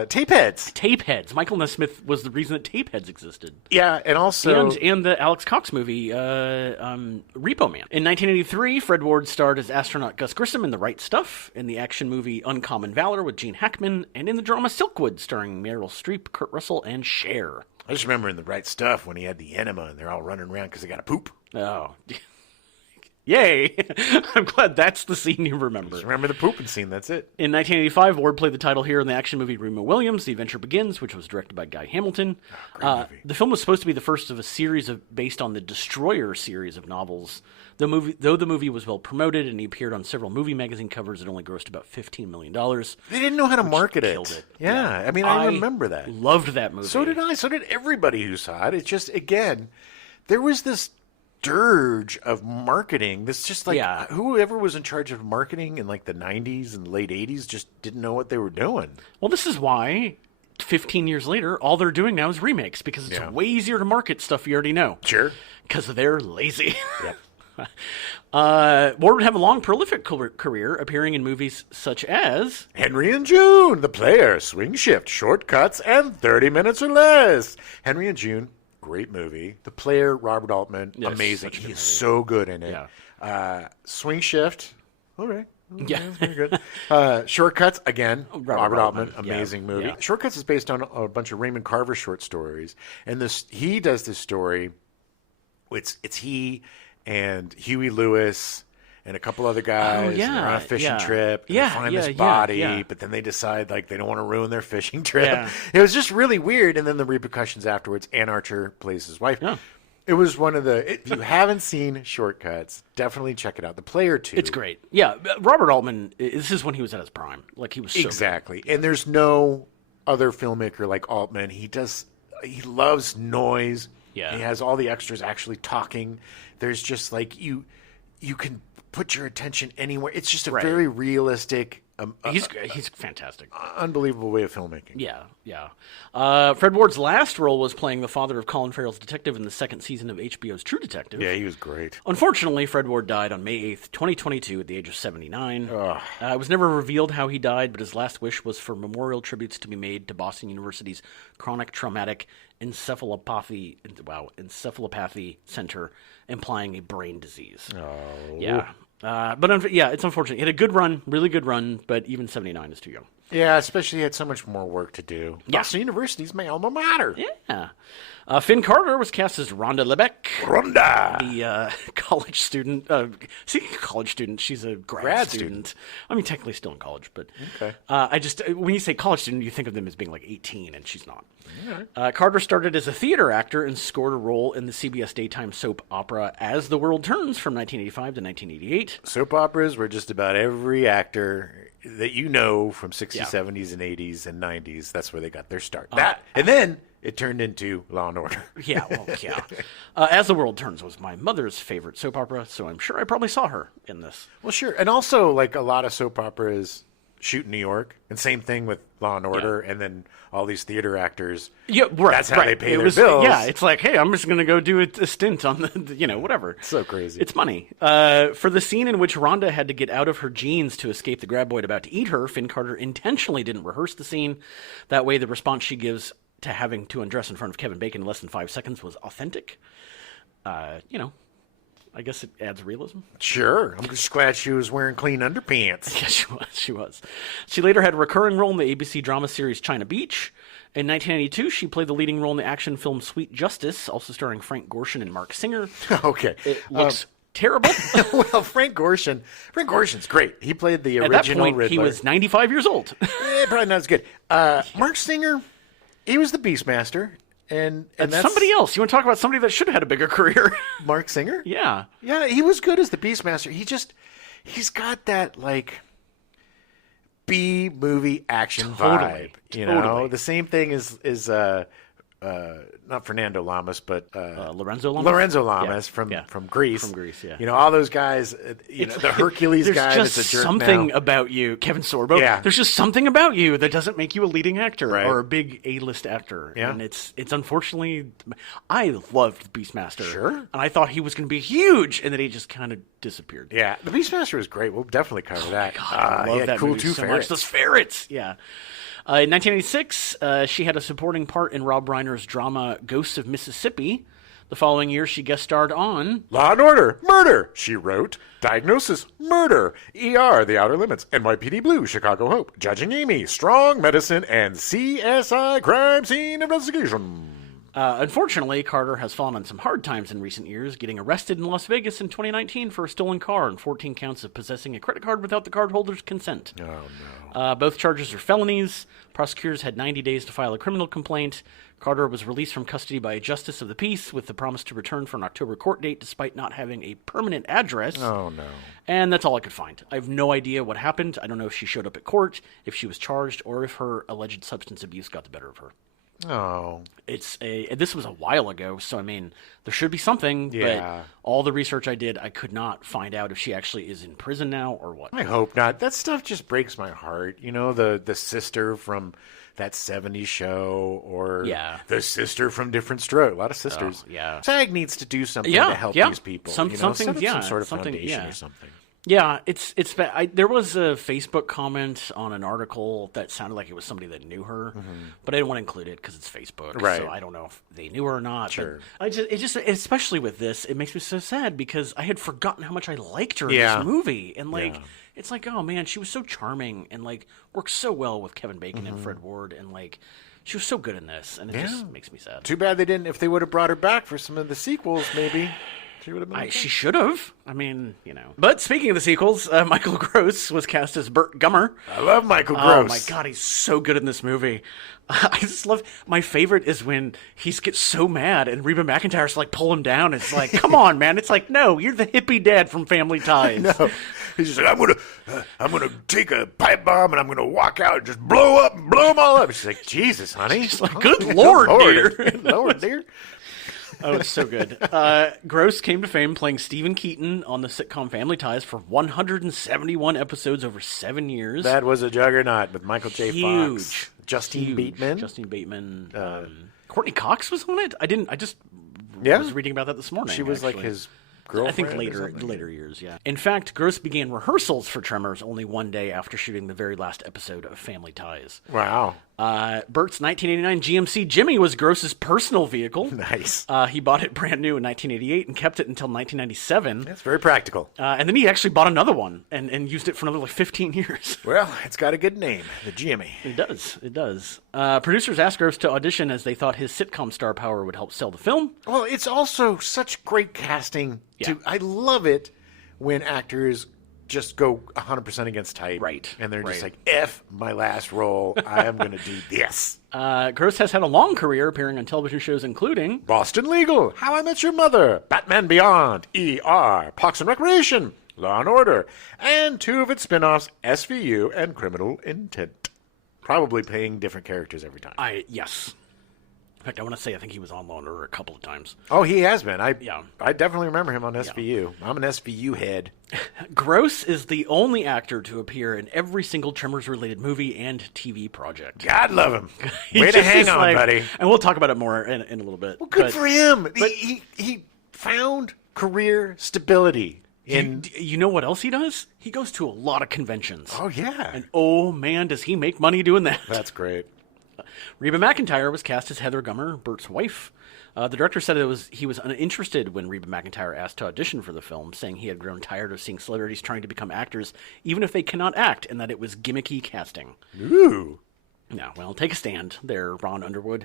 Tapeheads. Tapeheads. Michael Nesmith was the reason that Tapeheads existed. Yeah, and also... And the Alex Cox movie, Repo Man. In 1983, Fred Ward starred as astronaut Gus Grissom in The Right Stuff, in the action movie Uncommon Valor with Gene Hackman, and in the drama Silkwood, starring Meryl Streep, Kurt Russell, and Cher. I just remember in The Right Stuff when he had the enema and they're all running around because they got to poop. Oh, yay! I'm glad that's the scene you remember. Just remember the pooping scene, that's it. In 1985, Ward played the title here in the action movie Remo Williams, The Adventure Begins, which was directed by Guy Hamilton. Great movie. The film was supposed to be the first of a series based on the Destroyer series of novels. Though the movie was well promoted and he appeared on several movie magazine covers, it only grossed about $15 million. They didn't know how to market it. Killed it. Yeah, I mean, I remember that. Loved that movie. So did I. So did everybody who saw it. It's just, again, there was this dirge of marketing. This just like whoever was in charge of marketing in like the 90s and late 80s just didn't know what they were doing. Well, this is why 15 years later, all they're doing now is remakes because it's way easier to market stuff you already know. Sure. Because they're lazy. Yep. Ward would have a long, prolific career appearing in movies such as Henry and June, The Player, Swing Shift, Shortcuts, and 30 Minutes or Less. Henry and June, great movie. The Player, Robert Altman, amazing. He's so good in it. Yeah. Swing Shift, all right. Yeah, very good. Shortcuts, again, Robert Altman, amazing movie. Yeah. Shortcuts is based on a bunch of Raymond Carver short stories, and he does this story. It's he and Huey Lewis and a couple other guys. And they're on a fishing trip. And they find this body, but then they decide like they don't want to ruin their fishing trip. Yeah. It was just really weird. And then the repercussions afterwards. Ann Archer plays his wife. Yeah. It was one of if you haven't seen Shortcuts, definitely check it out. The Player too. It's great. Yeah, Robert Altman. This is when he was at his prime. Like he was so exactly. Good. And there's no other filmmaker like Altman. He loves noise. Yeah. He has all the extras actually talking. There's just like you can put your attention anywhere. It's just a very realistic. He's fantastic. Unbelievable way of filmmaking. Yeah. Fred Ward's last role was playing the father of Colin Farrell's detective in the second season of HBO's True Detective. Yeah, he was great. Unfortunately, Fred Ward died on May 8th, 2022 at the age of 79. It was never revealed how he died, but his last wish was for memorial tributes to be made to Boston University's Chronic Traumatic Encephalopathy Center, implying a brain disease. Oh. Yeah. But it's unfortunate. He had a good run, really good run, but even 79 is too young. Yeah, especially he had so much more work to do. Yeah. Boston University's my alma mater. Yeah. Finn Carter was cast as Rhonda Lebeck. Rhonda! The college student. College student. She's a grad student. I mean, technically still in college, but okay. When you say college student, you think of them as being like 18, and she's not. Right. Carter started as a theater actor and scored a role in the CBS daytime soap opera As the World Turns from 1985 to 1988. Soap operas were just about every actor that you know from 60s, 70s, and 80s, and 90s. That's where they got their start. And then it turned into Law and Order. Yeah. As the World Turns was my mother's favorite soap opera, so I'm sure I probably saw her in this. Well, sure. And also, like, a lot of soap operas shoot in New York, and same thing with Law and Order, and then all these theater actors. Yeah, right. That's how they pay their bills. Yeah, it's like, hey, I'm just going to go do a stint on the, whatever. It's so crazy. It's money. For the scene in which Rhonda had to get out of her jeans to escape the graboid about to eat her, Finn Carter intentionally didn't rehearse the scene. That way, the response she gives to having to undress in front of Kevin Bacon in less than 5 seconds was authentic. I guess it adds realism. Sure. I'm just glad she was wearing clean underpants. Yeah, she was. She later had a recurring role in the ABC drama series China Beach. In 1992, she played the leading role in the action film Sweet Justice, also starring Frank Gorshin and Mark Singer. Okay. It looks terrible. Well, Frank Gorshin's great. He played the At original that point, Riddler. he was 95 years old. Probably not as good. Mark Singer, he was the Beastmaster. And that's somebody else. You want to talk about somebody that should have had a bigger career? Mark Singer? Yeah. Yeah, he was good as the Beastmaster. He's got that, like, B-movie action vibe. You know? The same thing is not Fernando Lamas, but Lorenzo Lamas? Lorenzo Lamas from Greece. From Greece, yeah. You know, all those guys, the Hercules guy that's a jerk something now. about you, Kevin Sorbo. Yeah. There's just something about you that doesn't make you a leading actor Right. or a big A-list actor. Yeah. And it's unfortunately, I loved Beastmaster. Sure. And I thought he was going to be huge, and then he just kind of disappeared. Yeah, the Beastmaster was great. We'll definitely cover that. God, I he love had that cool movie two so ferrets. much. Those ferrets, yeah. In 1986, she had a supporting part in Rob Reiner's drama Ghosts of Mississippi. The following year, she guest starred on Law and Order, Murder, she wrote. Diagnosis, Murder. ER, The Outer Limits. NYPD Blue, Chicago Hope. Judging Amy, Strong Medicine, and CSI Crime Scene Investigation. Unfortunately, Carter has fallen on some hard times in recent years, getting arrested in Las Vegas in 2019 for a stolen car and 14 counts of possessing a credit card without the cardholder's consent. Oh, no. Both charges are felonies. Prosecutors had 90 days to file a criminal complaint. Carter was released from custody by a justice of the peace with the promise to return for an October court date despite not having a permanent address. Oh, no. And that's all I could find. I have no idea what happened. I don't know if she showed up at court, if she was charged, or if her alleged substance abuse got the better of her. Oh. This was a while ago, so I mean, there should be something, Yeah. but all the research I did, I could not find out if she actually is in prison now or what. I hope not. That stuff just breaks my heart. You know, the sister from that 70s show, or the sister from Different Strokes. A lot of sisters. Oh, yeah. SAG needs to do something to help these people. Something, set up some yeah, sort of something, foundation yeah. or something. Yeah, it's bad. There was a Facebook comment on an article that sounded like it was somebody that knew her, but I didn't want to include it because it's Facebook, Right. so I don't know if they knew her or not. Sure. But it just, especially with this, it makes me so sad because I had forgotten how much I liked her in Yeah. this movie, and like, Yeah. it's like, oh man, she was so charming and like worked so well with Kevin Bacon and Fred Ward, and like, she was so good in this, and it just makes me sad. Too bad they didn't. If they would have brought her back for some of the sequels, maybe she would have been. She should have. I mean, you know. But speaking of the sequels, Michael Gross was cast as Burt Gummer. I love Michael Gross. Oh my God, he's so good in this movie. I just love. My favorite is when he gets so mad and Reba McEntire's like pull him down. It's like, come on, man. It's like, no, you're the hippie dad from Family Ties. No, he's just like, I'm gonna take a pipe bomb and I'm gonna walk out and just blow them all up. She's like, Jesus, honey. She's like, good Lord, dear. Good Lord, dear. Oh, it's so good. Gross came to fame playing Stephen Keaton on the sitcom Family Ties for 171 episodes over 7 years. That was a juggernaut with Michael J. Huge. Fox, Justine Huge. Bateman. Justine Bateman. Courtney Cox was on it. I just Yeah. was reading about that this morning. She was like actually. his girlfriend. I think or something. later years, yeah. In fact, Gross began rehearsals for Tremors only one day after shooting the very last episode of Family Ties. Wow. Burt's 1989 GMC Jimmy was Gross's personal vehicle. Nice. He bought it brand new in 1988 and kept it until 1997. That's very practical. And then he actually bought another one and used it for another like 15 years. Well, it's got a good name, the Jimmy. It does. Producers asked Gross to audition as they thought his sitcom star power would help sell the film. Well, it's also such great casting. Yeah. I love it when actors just go 100% against type. Right. And they're just Right. like, F my last role. I am going to do this. Gross has had a long career appearing on television shows including Boston Legal, How I Met Your Mother, Batman Beyond, ER, Parks and Recreation, Law and Order, and two of its spin-offs, SVU and Criminal Intent. Probably playing different characters every time. Yes. In fact, I want to say I think he was on Law and Order a couple of times. Oh, he has been. I Yeah. definitely remember him on SVU. I'm an SVU head. Gross is the only actor to appear in every single Tremors-related movie and TV project. God love him. He Way to just hang is on, like- buddy. And we'll talk about it more in a little bit. Well, good But for him. He found career stability. you know what else he does? He goes to a lot of conventions. Oh, yeah. And oh, man, does he make money doing that. That's great. Reba McEntire was cast as Heather Gummer, Bert's wife. The director said he was uninterested when Reba McEntire asked to audition for the film, saying he had grown tired of seeing celebrities trying to become actors, even if they cannot act, and that it was gimmicky casting. Ooh. No, well, take a stand there, Ron Underwood.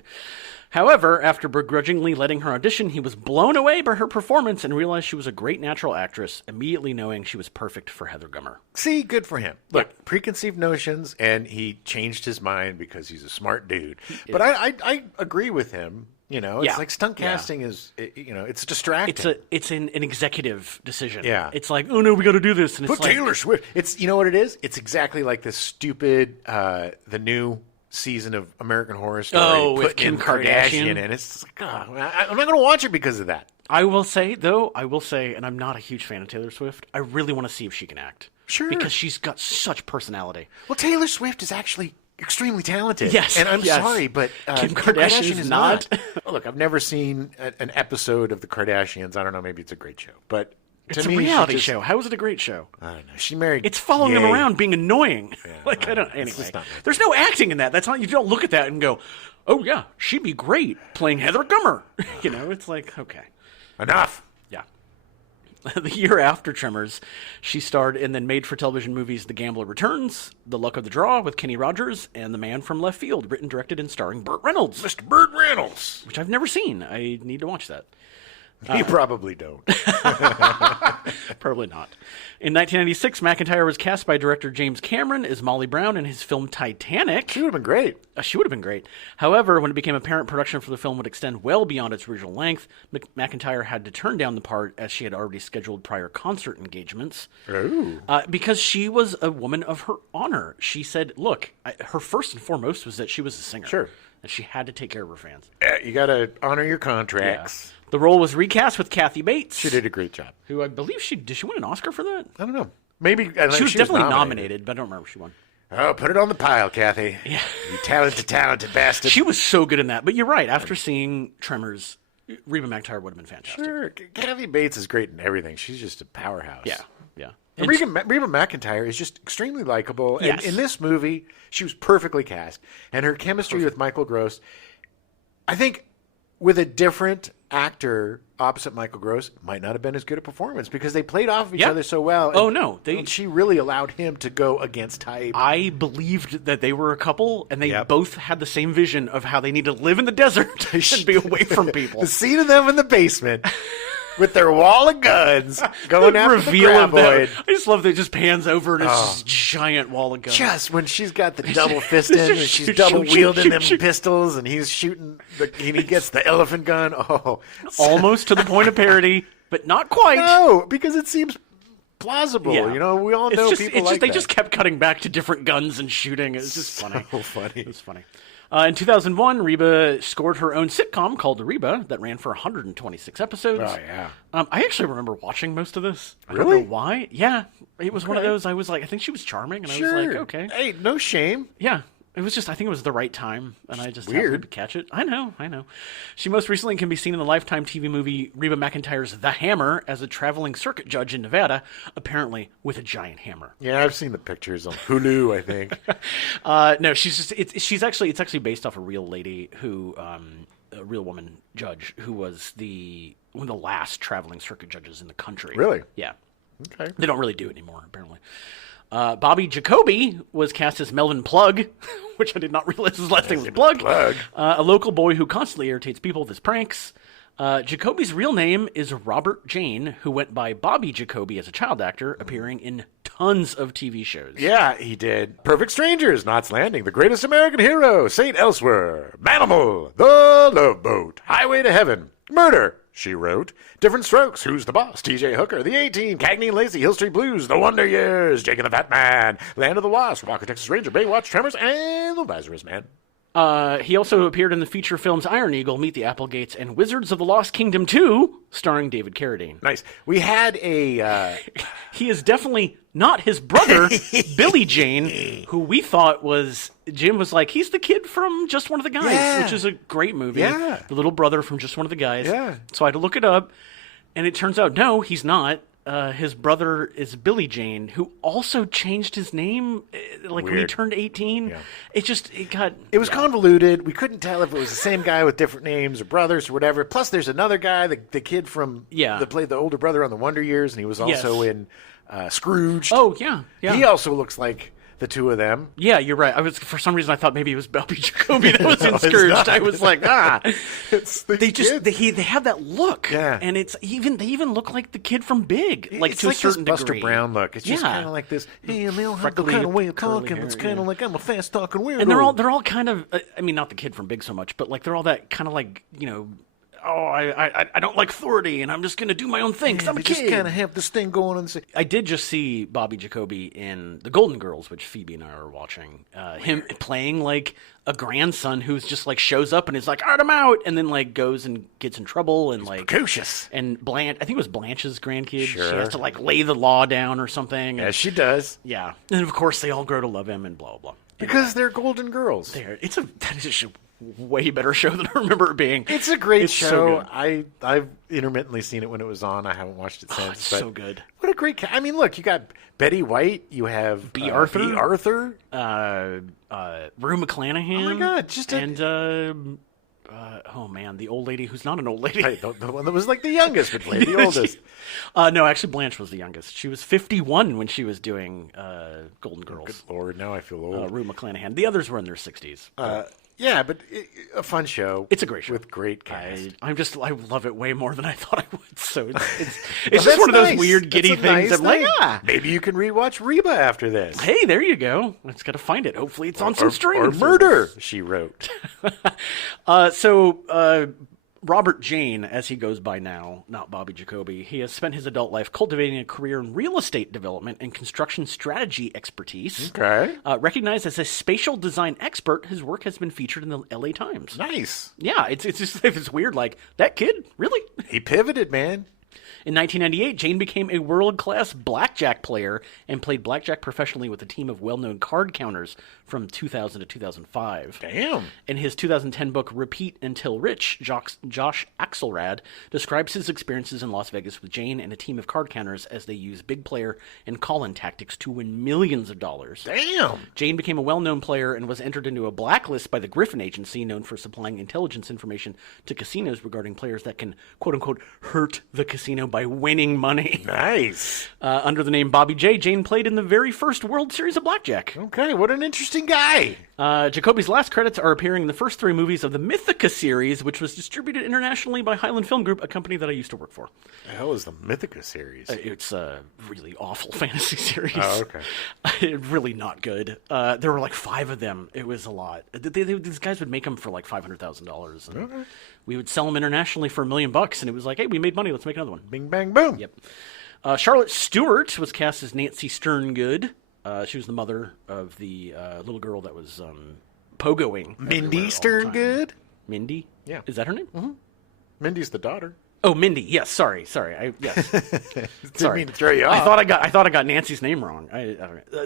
However, after begrudgingly letting her audition, he was blown away by her performance and realized she was a great natural actress, immediately knowing she was perfect for Heather Gummer. See, good for him. Look, preconceived notions, and he changed his mind because he's a smart dude. But I agree with him. You know, it's like stunt casting is, it's distracting. It's an executive decision. Yeah. It's like, oh no, we got to do this. And Put Taylor Swift. It's, you know what it is? It's exactly like this stupid, the new season of American Horror Story. With Kim Kardashian. And it's like, I'm not going to watch it because of that. I will say, and I'm not a huge fan of Taylor Swift, I really want to see if she can act. Sure. Because she's got such personality. Well, Taylor Swift is actually extremely talented. Yes. And I'm sorry, but Kim Kardashian is not. Look, I've never seen an episode of The Kardashians. I don't know, maybe it's a great show. But it's a reality show. How is it a great show? I don't know. She married. It's following them around being annoying. Yeah, I don't. Anyway, there's no acting in that. That's not. You don't look at that and go, "Oh yeah, she'd be great playing Heather Gummer." It's like, okay, enough. Yeah. The year after Tremors, she starred in the made-for-television movies The Gambler Returns, The Luck of the Draw with Kenny Rogers, and The Man from Left Field, written, directed, and starring Burt Reynolds. Mr. Burt Reynolds. Which I've never seen. I need to watch that. You probably don't. Probably not. In 1996, McEntire was cast by director James Cameron as Molly Brown in his film Titanic. She would have been great. She would have been great. However, when it became apparent production for the film would extend well beyond its original length, McEntire had to turn down the part as she had already scheduled prior concert engagements. Ooh. Because she was a woman of her honor. She said, look, her first and foremost was that she was a singer. Sure. And she had to take care of her fans. You got to honor your contracts. Yeah. The role was recast with Kathy Bates. She did a great job. Who I believe did she win an Oscar for that? I don't know. Maybe. She was definitely nominated, but I don't remember if she won. Oh, put it on the pile, Kathy. Yeah. You talented bastard. She was so good in that. But you're right. After seeing Tremors, Reba McEntire would have been fantastic. Sure. Kathy Bates is great in everything. She's just a powerhouse. Yeah. Yeah. And Reba McEntire is just extremely likable. Yes. And in this movie, she was perfectly cast. And her chemistry with Michael Gross, I think with a different actor opposite Michael Gross, might not have been as good a performance because they played off of each other so well. Oh, no. And she really allowed him to go against type. I believed that they were a couple, and they both had the same vision of how they need to live in the desert and be away from people. The scene of them in the basement with their wall of guns going after the graboid. I just love that it just pans over and it's this giant wall of guns. Just when she's got the double fisting and she's double wielding them pistols and he's shooting and he gets the elephant gun. Oh, almost to the point of parody, but not quite. No, because it seems plausible. Yeah. You know, we all know people like they that. just kept cutting back to different guns and shooting. It's just funny. So funny. It was funny. In 2001, Reba scored her own sitcom called Reba that ran for 126 episodes. Oh, yeah. I actually remember watching most of this. I Really? don't know why. Yeah. It was one of those, I was like, I think she was charming. And I was like, okay. Hey, no shame. Yeah. It was just, I think it was the right time, and I just weird happened to catch it. I know. She most recently can be seen in the Lifetime TV movie Reba McEntire's The Hammer as a traveling circuit judge in Nevada, apparently with a giant hammer. Yeah, I've seen the pictures on Hulu, I think. No, it's actually based off a real lady who, a real woman judge who was one of the last traveling circuit judges in the country. Really? Yeah. Okay. They don't really do it anymore, apparently. Bobby Jacoby was cast as Melvin Plug, which I did not realize his last name was Plug. A local boy who constantly irritates people with his pranks. Jacoby's real name is Robert Jane, who went by Bobby Jacoby as a child actor, appearing in tons of TV shows. Yeah, he did. Perfect Strangers, Knots Landing, The Greatest American Hero, Saint Elsewhere, Manimal, The Love Boat, Highway to Heaven, Murder, She Wrote, Different Strokes, Who's the Boss, T.J. Hooker, The A-Team, Cagney and Lacey, Hill Street Blues, The Wonder Years, Jake and the Fat Man, Land of the Lost, Walker, Texas Ranger, Baywatch, Tremors, and The Lazarus Man. He also appeared in the feature films Iron Eagle, Meet the Applegates, and Wizards of the Lost Kingdom 2, starring David Carradine. Nice. We had a... He is definitely not his brother, Billy Jane, who we thought was... Jim was like, he's the kid from Just One of the Guys, which is a great movie. Yeah. The little brother from Just One of the Guys. Yeah. So I had to look it up, and it turns out, no, he's not. his brother is Billy Jane, who also changed his name when he turned 18. Yeah. It was convoluted. We couldn't tell if it was the same guy with different names or brothers or whatever. Plus, there's another guy, the kid from that played the older brother on the Wonder Years, and he was also in Scrooge. Oh, yeah. He also looks like the two of them. Yeah, you're right. For some reason I thought maybe it was Bobby Jacoby that was in Scrooge. I was like, It's the they have that look. Yeah. And they even look like the kid from Big, it's to a like certain this degree. Buster Brown look. It's just kind of like this. Hey, they all have the kind of way of talking. It's kind of like I'm a fast talking weirdo. And they're all kind of. I mean, not the kid from Big so much, but like they're all that kind of like I don't like authority, and I'm just going to do my own thing because I'm a kid. Just kind of have this thing going on. I did just see Bobby Jacoby in The Golden Girls, which Phoebe and I are watching. Him playing like a grandson who's just like shows up and is like, "All right, I'm out," and then like goes and gets in trouble and like precocious. And Blanche, I think it was Blanche's grandkid. Sure. She has to like lay the law down or something. Yes, she does. Yeah, and of course they all grow to love him and blah blah blah. Because they're Golden Girls. That is a way better show than I remember it being. It's a great show. So I've intermittently seen it when it was on. I haven't watched it since. It's so good. What a great I mean, look, you got Betty White. You have B. Arthur. Rue McClanahan. Oh my God! Oh man, the old lady who's not an old lady. The one that was like the youngest but played the oldest. No, actually Blanche was the youngest. She was 51 when she was doing Golden Girls. Good Lord, now I feel old. Rue McClanahan. The others were in their 60s. Yeah, but a fun show. It's a great show with great cast. I love it way more than I thought I would. So it's just one of those weird giddy things. I'm like, maybe you can rewatch Reba after this. Hey, there you go. Let's gotta find it. Hopefully, it's on some streaming. Or Murder, she wrote. Robert Jane, as he goes by now, not Bobby Jacoby, he has spent his adult life cultivating a career in real estate development and construction strategy expertise. Okay. Recognized as a spatial design expert, his work has been featured in the LA Times. Nice. Yeah, it's just it's weird. Like, that kid? Really? He pivoted, man. In 1998, Jane became a world-class blackjack player and played blackjack professionally with a team of well-known card counters from 2000 to 2005. Damn. In his 2010 book, Repeat Until Rich, Josh Axelrad describes his experiences in Las Vegas with Jane and a team of card counters as they use big player and call-in tactics to win millions of dollars. Damn. Jane became a well-known player and was entered into a blacklist by the Griffin Agency, known for supplying intelligence information to casinos regarding players that can, quote-unquote, hurt the casino by winning money. Nice. Under the name Bobby J, Jane played in the very first World Series of Blackjack. Okay, what an interesting guy. Jacoby's last credits are appearing in the first 3 movies of the Mythica series, which was distributed internationally by Highland Film Group, a company that I used to work for. The hell is the Mythica series? It's a really awful fantasy series. Oh, okay. Really not good. There were like 5 of them. It was a lot. These guys would make them for like $500,000. And we would sell them internationally for $1 million, and it was like, hey, we made money. Let's make another one. Bing, bang, boom. Yep. Charlotte Stewart was cast as Nancy Sterngood. She was the mother of the little girl that was pogoing. Mindy Sterngood? Mindy? Yeah. Is that her name? Mm-hmm. Mindy's the daughter. Oh, Mindy. Yes. Sorry. Yes. Didn't mean to throw you off. I thought I got Nancy's name wrong.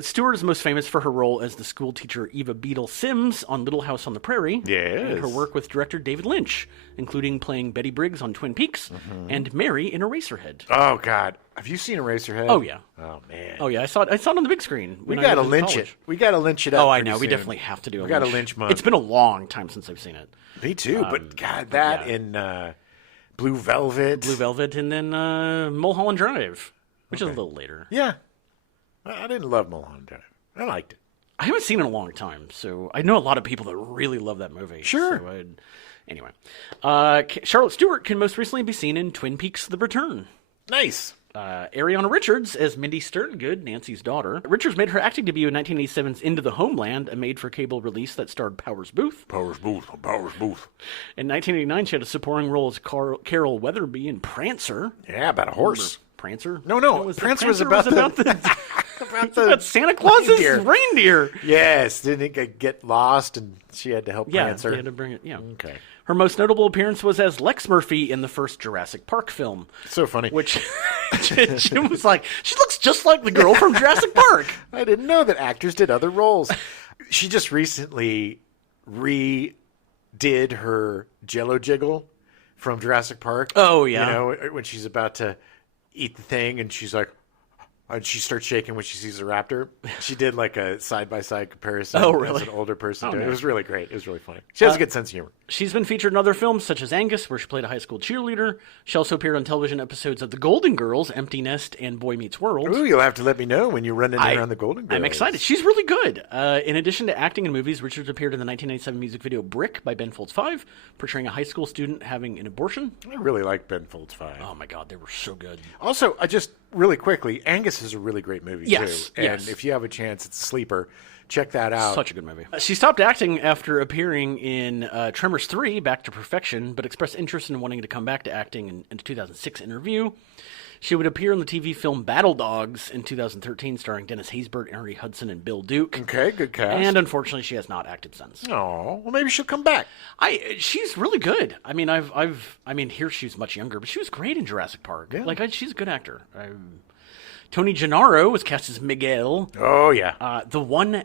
Stewart is most famous for her role as the school teacher Eva Beadle Sims on Little House on the Prairie. Yes. And her work with director David Lynch, including playing Betty Briggs on Twin Peaks and Mary in Eraserhead. Oh God, have you seen Eraserhead? Oh yeah. Oh man. Oh yeah. I saw it on the big screen. We gotta lynch it. We gotta lynch it up. Oh, I know. We soon. definitely have to do. We gotta lynch month. It's been a long time since I've seen it. Me too. But God, that in. Blue Velvet, and then Mulholland Drive, which is a little later. Yeah. I didn't love Mulholland Drive. I liked it. I haven't seen it in a long time, so I know a lot of people that really love that movie. Sure. So anyway. Charlotte Stewart can most recently be seen in Twin Peaks The Return. Nice. Ariana Richards as Mindy Sterngood, Nancy's daughter. Richards made her acting debut in 1987's Into the Homeland, a made-for-cable release that starred Powers Booth. Powers Booth. In 1989, she had a supporting role as Carol Weatherby in Prancer. Yeah, about a horse. Prancer? No. Prancer was about the Santa Claus's reindeer. Yes, didn't it get lost and she had to help Prancer? Yeah, they had to bring it. Yeah. Okay. Her most notable appearance was as Lex Murphy in the first Jurassic Park film. So funny. Which Jim was like, she looks just like the girl from Jurassic Park. I didn't know that actors did other roles. She just recently redid her Jello jiggle from Jurassic Park. Oh, yeah. You know, when she's about to eat the thing, and she's like, and she starts shaking when she sees the raptor. She did like a side-by-side comparison as an older person. It was really great. It was really funny. She has a good sense of humor. She's been featured in other films such as Angus, where she played a high school cheerleader. She also appeared on television episodes of The Golden Girls, Empty Nest, and Boy Meets World. Ooh, you'll have to let me know when you run into her on The Golden Girls. I'm excited. She's really good. In addition to acting in movies, Richards appeared in the 1997 music video Brick by Ben Folds 5, portraying a high school student having an abortion. I really like Ben Folds 5. Oh my God, they were so good. Also, really quickly, Angus is a really great movie, too. And if you have a chance, it's a sleeper. Check that out. Such a good movie. She stopped acting after appearing in Tremors 3, Back to Perfection, but expressed interest in wanting to come back to acting in a 2006 interview. She would appear in the TV film Battle Dogs in 2013, starring Dennis Haysbert, Henry Hudson, and Bill Duke. Okay, good cast. And unfortunately, she has not acted since. Oh, well, maybe she'll come back. She's really good. I mean, here she's much younger, but she was great in Jurassic Park. Yeah. She's a good actor. Tony Gennaro was cast as Miguel. Oh yeah, the one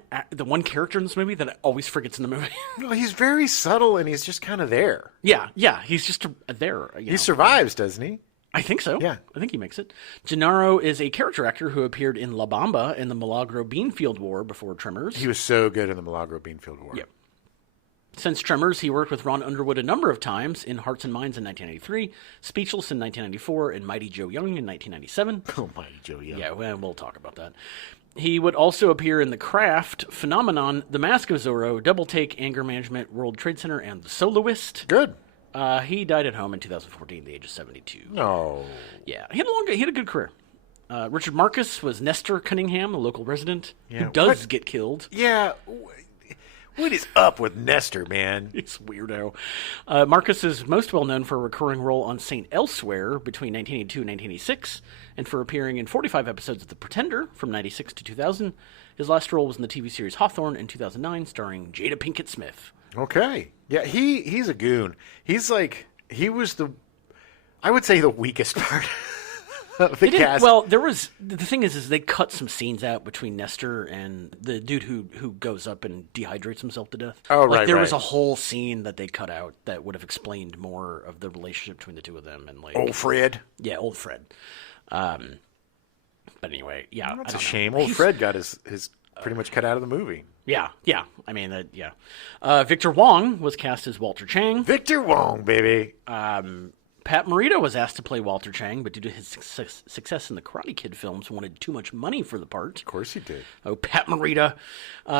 character in this movie that always forgets in the movie. Well, he's very subtle and he's just kind of there. Yeah, he's just there. He survives, doesn't he? I think so. Yeah. I think he makes it. Gennaro is a character actor who appeared in La Bamba in the Milagro Beanfield War before Tremors. He was so good in the Milagro Beanfield War. Yep. Since Tremors, he worked with Ron Underwood a number of times in Hearts and Minds in 1993, Speechless in 1994, and Mighty Joe Young in 1997. Oh, Mighty Joe Young. Yeah, we'll talk about that. He would also appear in The Craft, Phenomenon, The Mask of Zorro, Double Take, Anger Management, World Trade Center, and The Soloist. Good. He died at home in 2014 at the age of 72. No. Yeah, he had a good career. Richard Marcus was Nestor Cunningham, a local resident, who get killed. Yeah. What is up with Nestor, man? He's a weirdo. Marcus is most well known for a recurring role on St. Elsewhere between 1982 and 1986, and for appearing in 45 episodes of The Pretender from 96 to 2000. His last role was in the TV series Hawthorne in 2009, starring Jada Pinkett Smith. Okay. Yeah, he's a goon. He was I would say the weakest part of the cast. Well, the thing is they cut some scenes out between Nestor and the dude who goes up and dehydrates himself to death. Oh, right. There was a whole scene that they cut out that would have explained more of the relationship between the two of them, and old Fred. Yeah, old Fred. But anyway, yeah, that's a shame. Old Fred got his pretty much cut out of the movie. Yeah. I mean, Victor Wong was cast as Walter Chang. Victor Wong, baby. Pat Morita was asked to play Walter Chang, but due to his success in the Karate Kid films, wanted too much money for the part. Of course he did. Oh, Pat Morita.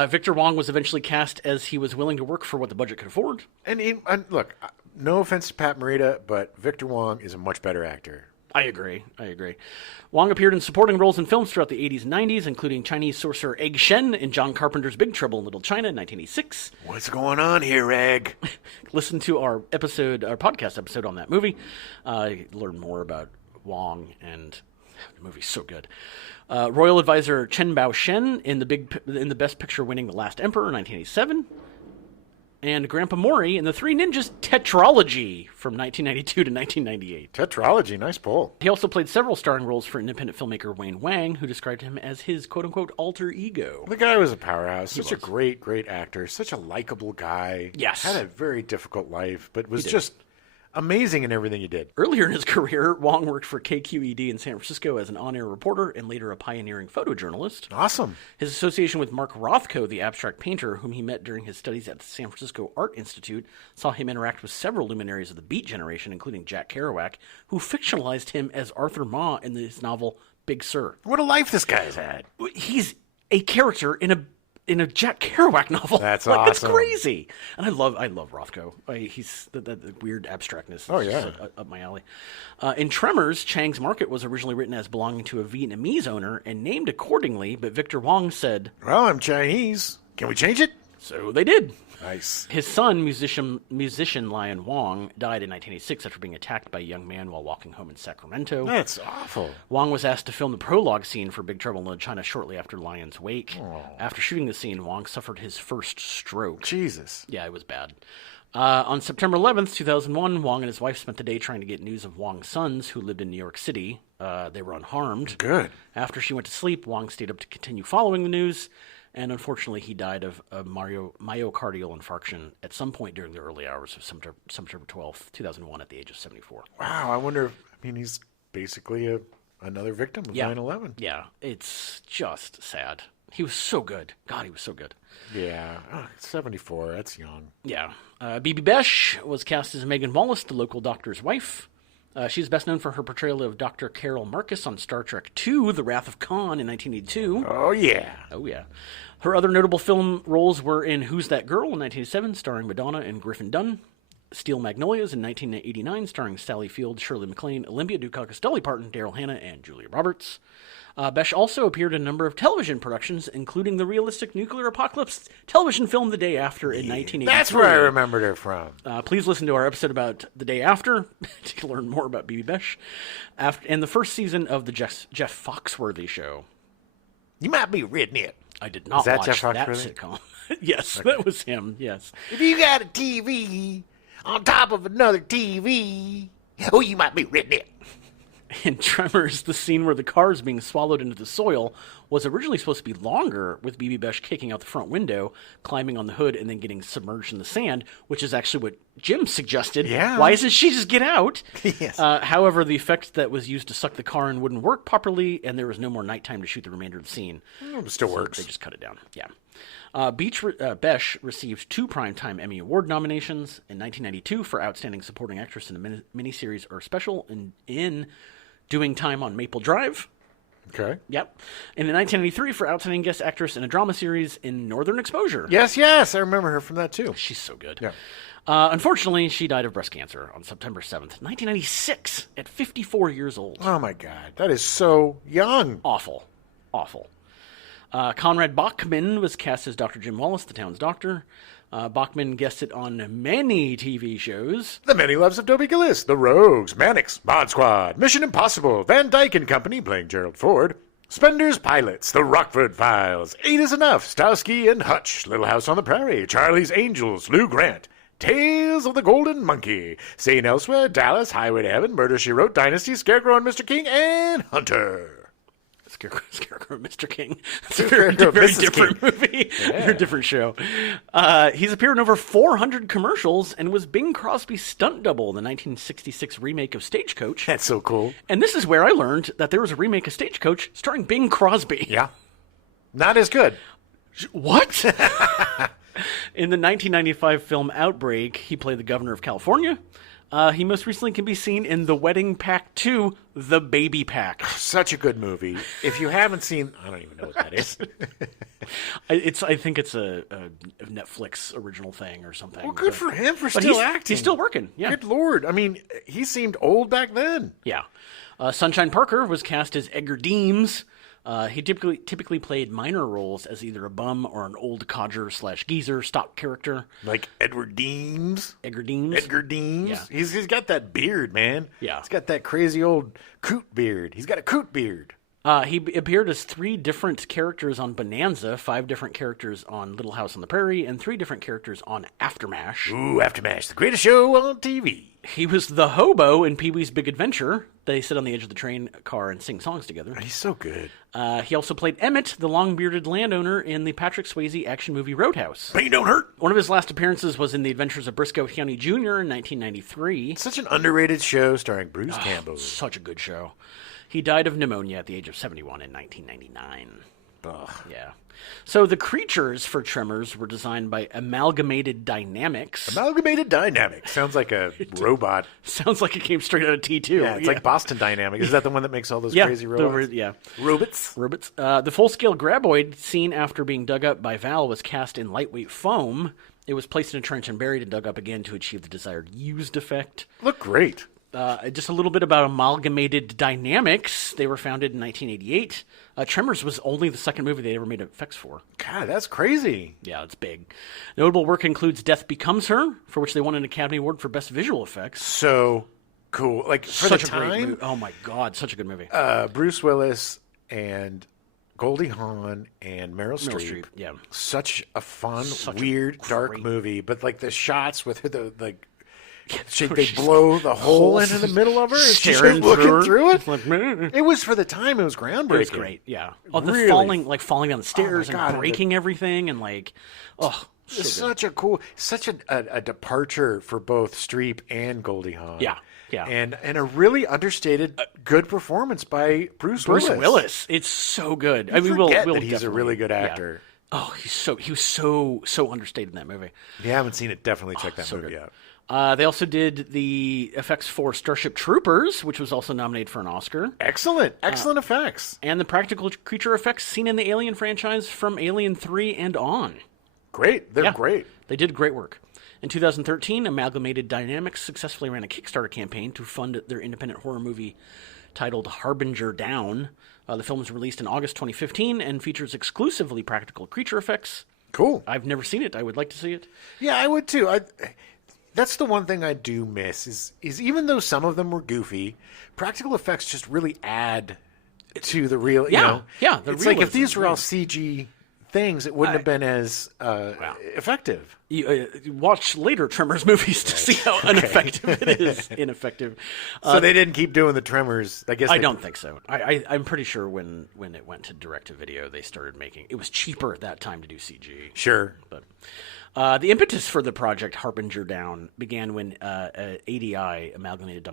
Victor Wong was eventually cast as he was willing to work for what the budget could afford. And look, no offense to Pat Morita, but Victor Wong is a much better actor. I agree. Wong appeared in supporting roles in films throughout the 80s and 90s, including Chinese sorcerer Egg Shen in John Carpenter's Big Trouble in Little China in 1986. What's going on here, Egg? Listen to our podcast episode on that movie. Learn more about Wong, and the movie's so good. Royal advisor Chen Bao Shen in the Best Picture winning The Last Emperor in 1987. And Grandpa Maury in The Three Ninjas Tetralogy from 1992 to 1998. Tetralogy, nice pull. He also played several starring roles for independent filmmaker Wayne Wang, who described him as his quote-unquote alter ego. The guy was a powerhouse. Such a great, great actor. Such a likable guy. Yes. Had a very difficult life, but was just amazing in everything he did. Earlier in his career, Wong worked for KQED in San Francisco as an on-air reporter and later a pioneering photojournalist. Awesome. His association with Mark Rothko, the abstract painter, whom he met during his studies at the San Francisco Art Institute, saw him interact with several luminaries of the Beat generation, including Jack Kerouac, who fictionalized him as Arthur Ma in his novel Big Sur. What a life this guy's had. He's a character in a Jack Kerouac novel. That's awesome. That's crazy. And I love Rothko. He's the weird abstractness. Oh, yeah. Up my alley. In Tremors, Chang's Market was originally written as belonging to a Vietnamese owner and named accordingly, but Victor Wong said, "Well, I'm Chinese. Can we change it?" So they did. Nice. His son, musician Lion Wong, died in 1986 after being attacked by a young man while walking home in Sacramento. That's awful. Wong was asked to film the prologue scene for Big Trouble in Little China shortly after Lion's wake. Oh. After shooting the scene, Wong suffered his first stroke. Jesus. Yeah, it was bad. On September 11th, 2001, Wong and his wife spent the day trying to get news of Wong's sons, who lived in New York City. They were unharmed. Good. After she went to sleep, Wong stayed up to continue following the news. And unfortunately, he died of a myocardial infarction at some point during the early hours of September 12th, 2001, at the age of 74. Wow, I wonder, he's basically a another victim of Yeah. 9/11. Yeah, it's just sad. He was so good. God, he was so good. Yeah, 74. That's young. Yeah. Bibi Besh was cast as Megan Wallace, the local doctor's wife. She's best known for her portrayal of Dr. Carol Marcus on Star Trek II, The Wrath of Khan in 1982. Oh, yeah. Oh, yeah. Her other notable film roles were in Who's That Girl in 1987, starring Madonna and Griffin Dunn. Steel Magnolias in 1989, starring Sally Field, Shirley MacLaine, Olympia Dukakis, Dolly Parton, Daryl Hannah, and Julia Roberts. Besh also appeared in a number of television productions, including the realistic nuclear apocalypse television film The Day After in 1983. That's where I remembered her from. Please listen to our episode about The Day After to learn more about Bibi Besh. And the first season of the Jeff Foxworthy Show. You might be reading it. I did not that watch Jeff that Foxworthy? sitcom. Yes, that was him, yes. If you got a TV on top of another TV, oh, you might be reading it. In Tremors, the scene where the car is being swallowed into the soil was originally supposed to be longer, with Bibi Besh kicking out the front window, climbing on the hood, and then getting submerged in the sand, which is actually what Jim suggested. Yeah. Why doesn't she just get out? Yes. However, the effect that was used to suck the car in wouldn't work properly, and there was no more nighttime to shoot the remainder of the scene. It still So works. They just cut it down. Yeah. Besh received 2 Primetime Emmy Award nominations in 1992 for Outstanding Supporting Actress in a Miniseries or Special in Doing Time on Maple Drive. Okay. Yep. And in 1993 for Outstanding Guest Actress in a Drama Series in Northern Exposure. Yes, I remember her from that, too. She's so good. Yeah. Unfortunately, she died of breast cancer on September 7th, 1996, at 54 years old. Oh, my God. That is so young. Awful. Conrad Bachman was cast as Dr. Jim Wallace, the town's doctor. Bachman guested on many TV shows. The Many Loves of Dobie Gillis, The Rogues, Mannix, Mod Squad, Mission Impossible, Van Dyke and Company playing Gerald Ford, Spender's Pilots, The Rockford Files, Eight is Enough, Stowski and Hutch, Little House on the Prairie, Charlie's Angels, Lou Grant, Tales of the Golden Monkey, St. Elsewhere, Dallas, Highway to Heaven, Murder, She Wrote, Dynasty, Scarecrow and Mr. King, and Hunter. Scarecrow and Mr. King. It's a very different movie. Very different show. He's appeared in over 400 commercials and was Bing Crosby's stunt double in the 1966 remake of Stagecoach. That's so cool. And this is where I learned that there was a remake of Stagecoach starring Bing Crosby. Yeah. Not as good. What? In the 1995 film Outbreak, he played the governor of California. He most recently can be seen in The Wedding Pack 2, The Baby Pack. Such a good movie. If you haven't seen, I don't even know what that is. I think it's a Netflix original thing or something. Well, good for him for but still acting. He's still working. Yeah. Good Lord. I mean, he seemed old back then. Yeah. Sunshine Parker was cast as Edgar Deems. He typically played minor roles as either a bum or an old codger/geezer stock character. Like Edward Deems. Edgar Deems. Edgar Deems. Yeah. He's got that beard, man. Yeah. He's got that crazy old coot beard. He's got a coot beard. He appeared as 3 different characters on Bonanza, 5 different characters on Little House on the Prairie, and 3 different characters on Aftermash. Ooh, Aftermash, the greatest show on TV. He was the hobo in Pee-wee's Big Adventure. They sit on the edge of the train car and sing songs together. He's so good. He also played Emmett, the long-bearded landowner, in the Patrick Swayze action movie Roadhouse. Pain don't hurt. One of his last appearances was in The Adventures of Briscoe County Jr. in 1993. Such an underrated show starring Bruce Campbell. Such a good show. He died of pneumonia at the age of 71 in 1999. Ugh. Yeah. So the creatures for Tremors were designed by Amalgamated Dynamics. Amalgamated Dynamics. Sounds like a robot. Sounds like it came straight out of T2. Yeah, it's like Boston Dynamics. Is that the one that makes all those crazy robots? Robots. Robots. The full-scale graboid, seen after being dug up by Val, was cast in lightweight foam. It was placed in a trench and buried and dug up again to achieve the desired used effect. Look great. Just a little bit about Amalgamated Dynamics. They were founded in 1988. Tremors was only the second movie they ever made effects for. God, that's crazy. Yeah, it's big. Notable work includes Death Becomes Her, for which they won an Academy Award for Best Visual Effects. So cool. Like, for Such the a great time, movie. Oh my God, such a good movie. Bruce Willis and Goldie Hawn and Meryl Streep. Yeah. Such a fun, Such a weird, dark great- movie. But like the shots with her, they Where they she's blow the hole into the middle of her and she's staring just looking her. through it. It's like, meh. It was for the time. It was groundbreaking. It was great, yeah. Oh, the Really? falling down the stairs God, and breaking everything and like, oh, such a departure for both Streep and Goldie Hawn. Yeah, yeah. And a really understated good performance by Bruce Willis. It's so good. I mean, we'll that he's a really good actor. Yeah. Oh, he was so understated in that movie. If you haven't seen it, definitely check that movie out. They also did the effects for Starship Troopers, which was also nominated for an Oscar. Excellent effects. And the practical creature effects seen in the Alien franchise from Alien 3 and on. Great. They're great. They did great work. In 2013, Amalgamated Dynamics successfully ran a Kickstarter campaign to fund their independent horror movie titled Harbinger Down. The film was released in August 2015 and features exclusively practical creature effects. Cool. I've never seen it. I would like to see it. Yeah, I would too. That's the one thing I do miss is even though some of them were goofy, practical effects just really add to the real. Yeah. It's like if these were all CG things, it wouldn't have been as effective. You watch later Tremors movies to see how ineffective it is. Ineffective. So they didn't keep doing the Tremors. I don't think so. I'm pretty sure when it went to direct-to-video, they started making. It was cheaper at that time to do CG. Sure, but. The impetus for the project Harbinger Down began when ADI, Amalgamated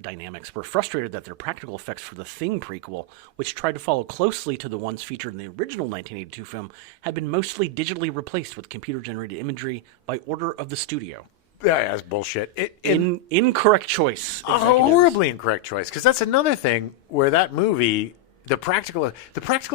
Dynamics, were frustrated that their practical effects for the Thing prequel, which tried to follow closely to the ones featured in the original 1982 film, had been mostly digitally replaced with computer-generated imagery by order of the studio. Yeah, that's bullshit. Incorrect choice. A horribly incorrect choice, because that's another thing where that movie... The practical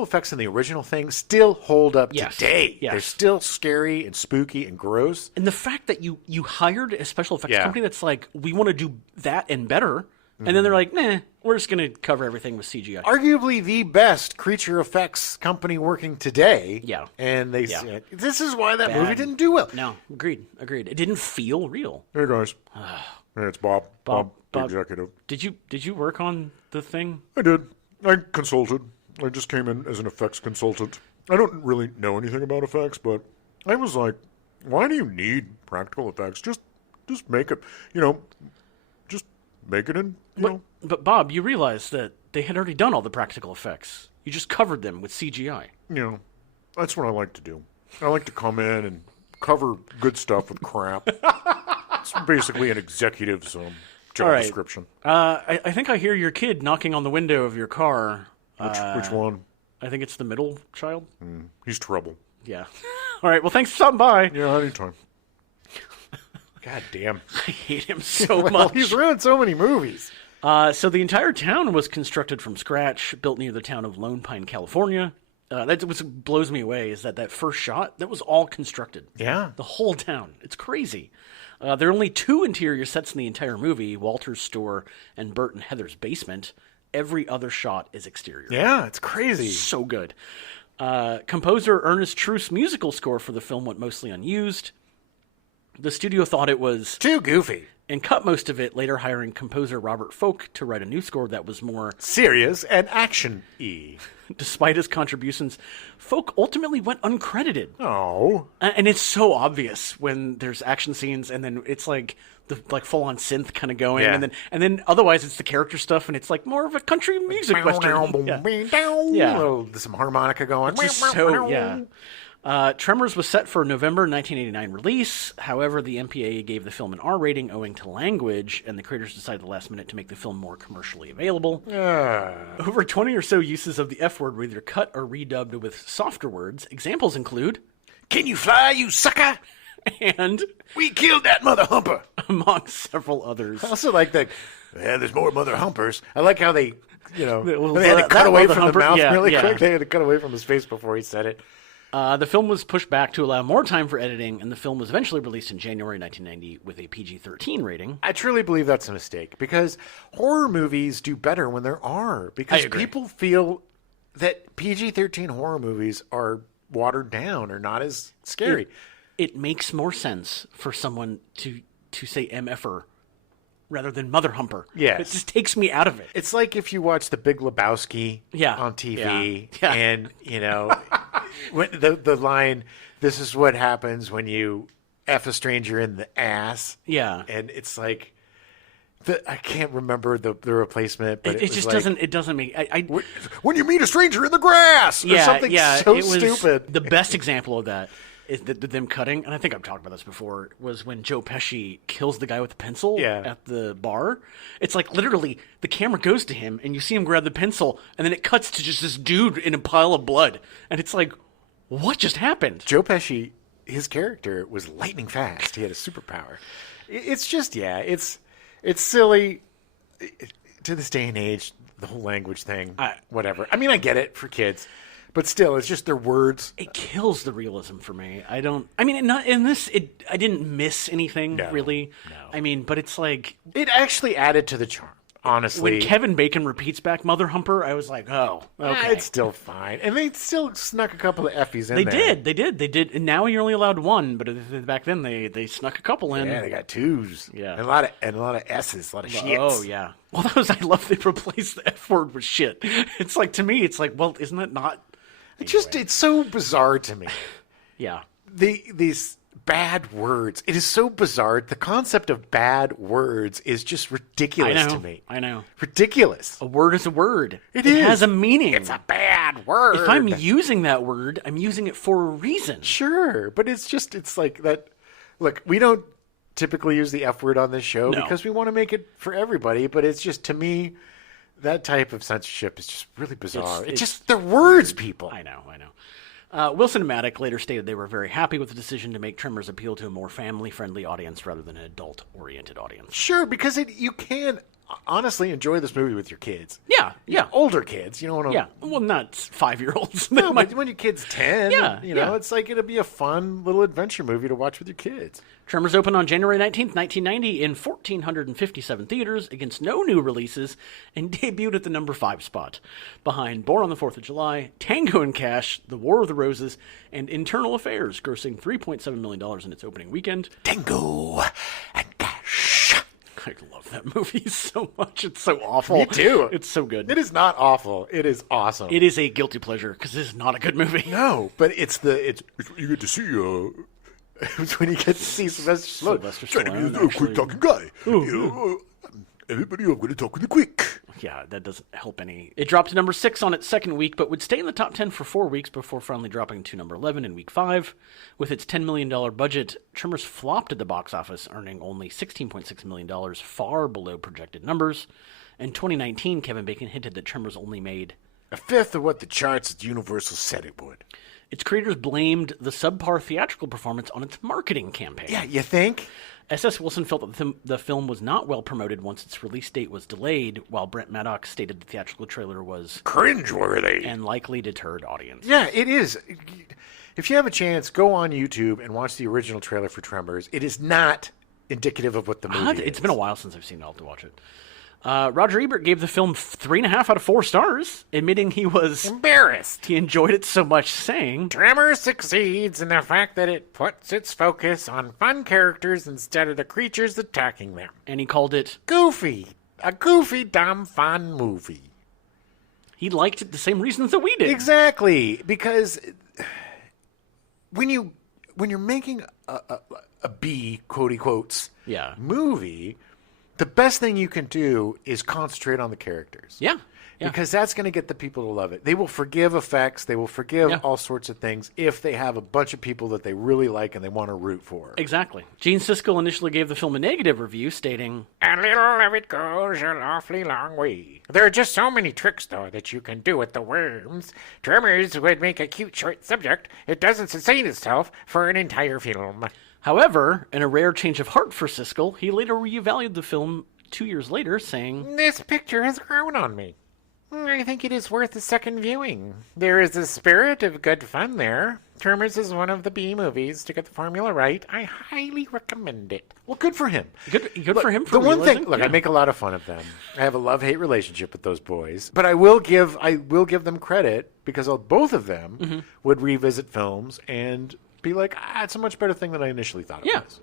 effects in the original thing still hold up today. Yes. They're still scary and spooky and gross. And the fact that you hired a special effects company that's like, we want to do that and better, and then they're like, nah, we're just going to cover everything with CGI. Arguably the best creature effects company working today. Yeah. And they said, this is why that movie didn't do well. No, agreed. It didn't feel real. Hey, guys. Hey, it's Bob. Bob, the executive. Did you work on the thing? I did. I consulted. I just came in as an effects consultant. I don't really know anything about effects, but I was like, why do you need practical effects? Just make it, just make it in, But Bob, you realize that they had already done all the practical effects. You just covered them with CGI. That's what I like to do. I like to come in and cover good stuff with crap. It's basically an executive's job description. I think I hear your kid knocking on the window of your car. Which one? I think it's the middle child. He's trouble. Yeah. All right. Well, thanks for stopping by. Yeah, anytime. God damn. I hate him so much. He's ruined so many movies. So the entire town was constructed from scratch, built near the town of Lone Pine, California. That's what blows me away is that first shot, that was all constructed. Yeah. The whole town. It's crazy. There are only 2 interior sets in the entire movie, Walter's store and Bert and Heather's basement. Every other shot is exterior. Yeah, it's crazy. So good. Composer Ernest Truth's musical score for the film went mostly unused. The studio thought it was... too goofy. And cut most of it, later hiring composer Robert Folk to write a new score that was more... serious and action-y. Despite his contributions, Folk ultimately went uncredited. Oh. And it's so obvious when there's action scenes and then it's like the full-on synth kind of going. Yeah. And then otherwise it's the character stuff and it's like more of a country music western. Yeah. Some harmonica going. Tremors was set for November 1989 release. However, the MPAA gave the film an R rating owing to language, and the creators decided at the last minute to make the film more commercially available. Over 20 or so uses of the F word were either cut or redubbed with softer words. Examples include, "Can you fly, you sucker?" and "We killed that mother humper," among several others. I also like the, there's more mother humpers. I like how they, they had to that cut away from humper, the mouth yeah, really yeah. quick. They had to cut away from his face before he said it. The film was pushed back to allow more time for editing, and the film was eventually released in January 1990 with a PG-13 rating. I truly believe that's a mistake, because horror movies do better when there are. Because people feel that PG-13 horror movies are watered down or not as scary. It makes more sense for someone to say MFer rather than mother humper. Yes. It just takes me out of it. It's like if you watch The Big Lebowski on TV, and, when the line, "This is what happens when you F a stranger in the ass." Yeah. And it's like, I can't remember the replacement, but it just doesn't, it doesn't make, when you meet a stranger in the grass, or something so it was stupid. The best example of that is them cutting, and I think I've talked about this before, was when Joe Pesci kills the guy with the pencil at the bar. It's like literally the camera goes to him and you see him grab the pencil and then it cuts to just this dude in a pile of blood. And it's like, what just happened? Joe Pesci, his character was lightning fast. He had a superpower. It's just, it's silly. To this day and age, the whole language thing, whatever. I mean, I get it for kids. But still, it's just their words. It kills the realism for me. I didn't miss anything, really. No. I mean, but it's like... It actually added to the charm, honestly. When Kevin Bacon repeats back Mother Humper, I was like, oh, okay. It's still fine. And they still snuck a couple of Effies in there. They did. And now you're only allowed one, but back then they snuck a couple in. Yeah, they got twos. Yeah. And a lot of S's, a lot of shits. Oh, yeah. Well, I love they replaced the F word with shit. It's like, to me, it's like, well, isn't that not... It's so bizarre to me. Yeah. These bad words. It is so bizarre. The concept of bad words is just ridiculous to me. I know. Ridiculous. A word is a word. It has a meaning. It's a bad word. If I'm using that word, I'm using it for a reason. Sure. But it's like that. Look, we don't typically use the F word on this show because we want to make it for everybody. But it's just, to me, that type of censorship is just really bizarre. It's just, they're words, people. I know. Wilson and Maddock later stated they were very happy with the decision to make Tremors appeal to a more family-friendly audience rather than an adult-oriented audience. Sure, because you can honestly enjoy this movie with your kids. Yeah. Older kids, you don't want to... Yeah, well, not 5-year-olds. No, but when your kid's 10, Yeah. it's like it'll be a fun little adventure movie to watch with your kids. Tremors opened on January 19th, 1990 in 1,457 theaters against no new releases and debuted at the number 5 spot, behind Born on the 4th of July, Tango and Cash, The War of the Roses, and Internal Affairs, grossing $3.7 million in its opening weekend. Tango and Cash. I love that movie so much. It's so awful. Me too. It's so good. It is not awful. It is awesome. It is a guilty pleasure because this is not a good movie. No, but it's you get to see it's when you get to see Sylvester Stallone. A quick talking guy. Everybody, I'm going to talk with you quick. Yeah, that doesn't help any. It dropped to number 6 on its second week, but would stay in the top 10 for 4 weeks before finally dropping to number 11 in week 5. With its $10 million budget, Tremors flopped at the box office, earning only $16.6 million, far below projected numbers. In 2019, Kevin Bacon hinted that Tremors only made a fifth of what the charts at Universal said it would. Its creators blamed the subpar theatrical performance on its marketing campaign. Yeah, you think? S.S. Wilson felt that the film was not well promoted once its release date was delayed, while Brent Maddox stated the theatrical trailer was cringeworthy and likely deterred audience. Yeah, it is. If you have a chance, go on YouTube and watch the original trailer for Tremors. It is not indicative of what the movie is. It's been a while since I've seen it. I'll have to watch it. Roger Ebert gave the film 3.5 out of 4 stars, admitting he was embarrassed. He enjoyed it so much, saying, Tremors succeeds in the fact that it puts its focus on fun characters instead of the creatures attacking them. And he called it goofy. A goofy, dumb, fun movie. He liked it the same reasons that we did. Exactly. Because when you're making a B, quotey quotes, movie, the best thing you can do is concentrate on the characters. Yeah. Because that's going to get the people to love it. They will forgive effects. They will forgive all sorts of things if they have a bunch of people that they really like and they want to root for. Exactly. Gene Siskel initially gave the film a negative review, stating, "A little of it goes an awfully long way. There are just so many tricks, though, that you can do with the worms. Tremors would make a cute short subject. It doesn't sustain itself for an entire film." However, in a rare change of heart for Siskel, he later reevaluated the film 2 years later, saying, "This picture has grown on me. I think it is worth a second viewing. There is a spirit of good fun there. Tremors is one of the B movies to get the formula right. I highly recommend it." Well, good for him. Good for him. The one thing, I make a lot of fun of them. I have a love-hate relationship with those boys, but I will give them credit because both of them would revisit films and be like, it's a much better thing than I initially thought it was.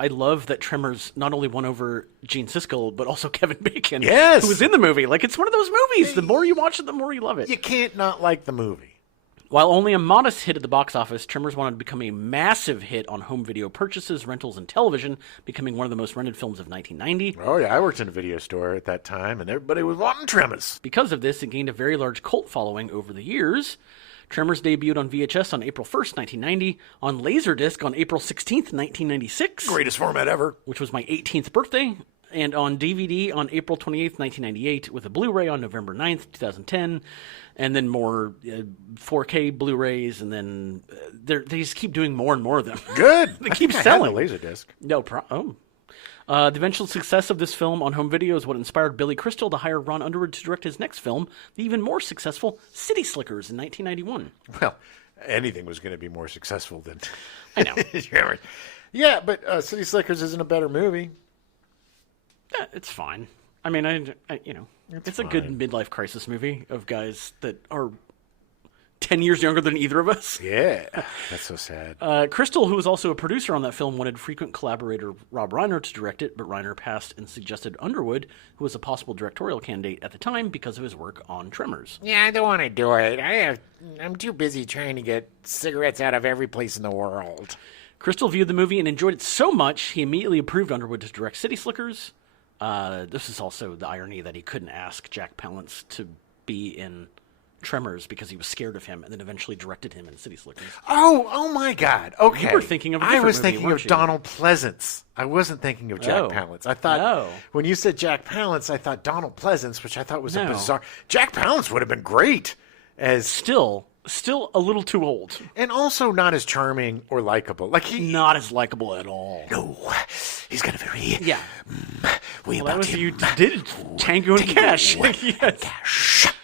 I love that Tremors not only won over Gene Siskel, but also Kevin Bacon, who was in the movie. Like, it's one of those movies. The more you watch it, the more you love it. You can't not like the movie. While only a modest hit at the box office, Tremors wanted to become a massive hit on home video purchases, rentals, and television, becoming one of the most rented films of 1990. Oh, yeah, I worked in a video store at that time, and everybody was wanting Tremors. Because of this, it gained a very large cult following over the years. Tremors debuted on VHS on April 1st, 1990, on Laserdisc on April 16th, 1996. Greatest format ever. Which was my 18th birthday. And on DVD on April 28th, 1998, with a Blu-ray on November 9th, 2010. And then more 4K Blu-rays, and then they just keep doing more and more of them. Good. They keep I had selling. the Laserdisc. No problem. The eventual success of this film on home video is what inspired Billy Crystal to hire Ron Underwood to direct his next film, the even more successful City Slickers in 1991. Well, anything was going to be more successful than... I know. Yeah, but City Slickers isn't a better movie. Yeah, it's fine. I mean, it's a good midlife crisis movie of guys that are 10 years younger than either of us. Yeah, that's so sad. Crystal, who was also a producer on that film, wanted frequent collaborator Rob Reiner to direct it, but Reiner passed and suggested Underwood, who was a possible directorial candidate at the time because of his work on Tremors. Yeah, I don't want to do it. I'm too busy trying to get cigarettes out of every place in the world. Crystal viewed the movie and enjoyed it so much, he immediately approved Underwood to direct City Slickers. This is also the irony that he couldn't ask Jack Palance to be in Tremors because he was scared of him, and then eventually directed him in City Slickers. Oh my God. Okay. You were thinking of a different I was movie, thinking of weren't you? Donald Pleasance. I wasn't thinking of Jack Palance. I thought when you said Jack Palance, I thought Donald Pleasance, which I thought was a bizarre. Jack Palance would have been great as Still a little too old. and also not as charming or likable. Like he Not as likable at all. No, he's got a very Yeah. way Well, that about was him. you did Tango and Cash. Yes. Cash.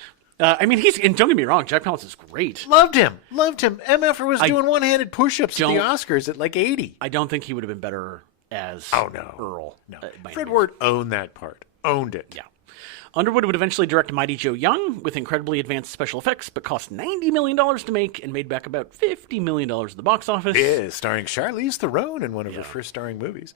I mean, and don't get me wrong, Jack Palance is great. Loved him. MFer was doing one-handed push-ups at the don't- Oscars at like 80. I don't think he would have been better as Earl. No. By Fred any means. Ward owned that part. Owned it. Yeah. Underwood would eventually direct Mighty Joe Young with incredibly advanced special effects, but cost $90 million to make and made back about $50 million at the box office. Yeah, starring Charlize Theron in one of her first starring movies.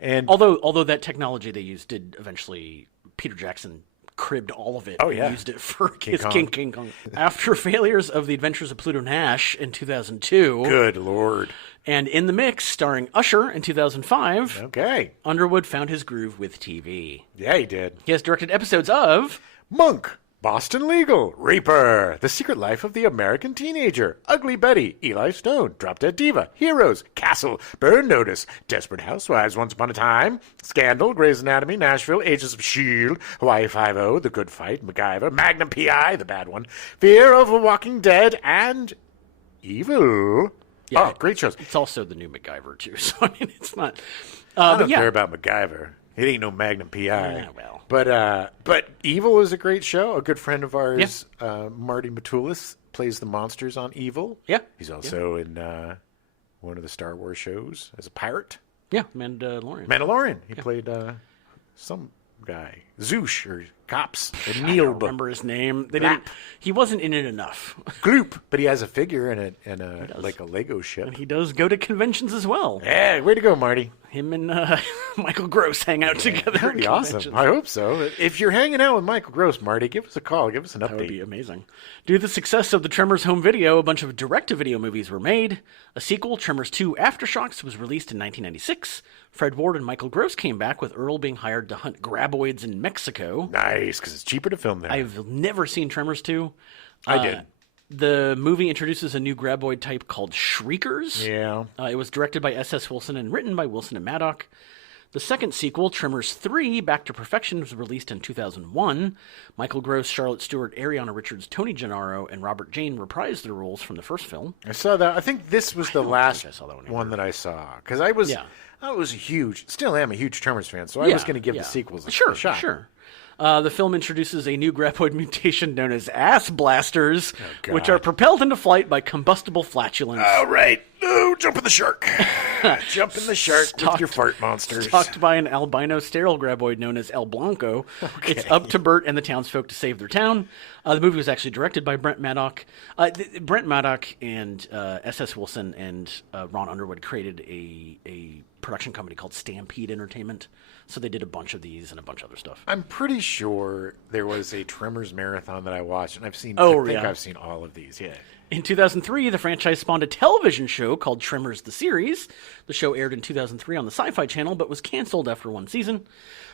And Although that technology they used did eventually, Peter Jackson cribbed all of it and used it for King Kong. After failures of The Adventures of Pluto Nash in 2002, good Lord. and In the Mix starring Usher in 2005, Okay. Underwood found his groove with TV. Yeah, he did. He has directed episodes of Monk, Boston Legal, Reaper, The Secret Life of the American Teenager, Ugly Betty, Eli Stone, Drop Dead Diva, Heroes, Castle, Burn Notice, Desperate Housewives, Once Upon a Time, Scandal, Grey's Anatomy, Nashville, Agents of S.H.I.E.L.D., Hawaii Five-0, The Good Fight, MacGyver, Magnum P.I., the bad one, Fear of the Walking Dead, and Evil. Yeah, great shows. It's also the new MacGyver, too, so I mean, it's not... I don't care about MacGyver. It ain't no Magnum P.I. Yeah, well. But Evil is a great show. A good friend of ours, Marty Matulis, plays the monsters on Evil. Yeah. He's also in one of the Star Wars shows as a pirate. Yeah, Mandalorian. Mandalorian. He played some guy, Zoosh or Cops. I don't remember his name. He wasn't in it enough. Gloop, but he has a figure and a like a Lego ship. And he does go to conventions as well. Yeah, way to go, Marty. Him and Michael Gross hang out together. That'd be awesome. I hope so. If you're hanging out with Michael Gross, Marty, give us a call. Give us an update. That would be amazing. Due to the success of the Tremors home video, a bunch of direct-to-video movies were made. A sequel, Tremors 2 Aftershocks, was released in 1996. Fred Ward and Michael Gross came back, with Earl being hired to hunt graboids in Mexico. Nice, because it's cheaper to film there. I've never seen Tremors 2. I did. The movie introduces a new graboid type called Shriekers. Yeah. It was directed by S.S. Wilson and written by Wilson and Maddock. The second sequel, Tremors 3, Back to Perfection, was released in 2001. Michael Gross, Charlotte Stewart, Ariana Richards, Tony Gennaro, and Robert Jane reprised their roles from the first film. I saw that. I think this was the last think I saw that one one that I saw. Because I was a huge, still am a huge Tremors fan, so I was going to give the sequels a shot. Sure. The film introduces a new graboid mutation known as ass blasters, which are propelled into flight by combustible flatulence. All right. Oh, jump in the shark. Jump in the shark with your fart monsters. Stalked by an albino sterile graboid known as El Blanco. Okay. It's up to Bert and the townsfolk to save their town. The movie was actually directed by Brent Maddock. Brent Maddock and S.S. Wilson and Ron Underwood created a production company called Stampede Entertainment. So they did a bunch of these and a bunch of other stuff. I'm pretty sure there was a Tremors marathon that I watched, and I've seen. Oh, I think yeah. I've seen all of these. Yeah. In 2003, the franchise spawned a television show called Tremors the Series. The show aired in 2003 on the Sci-Fi Channel, but was canceled after one season.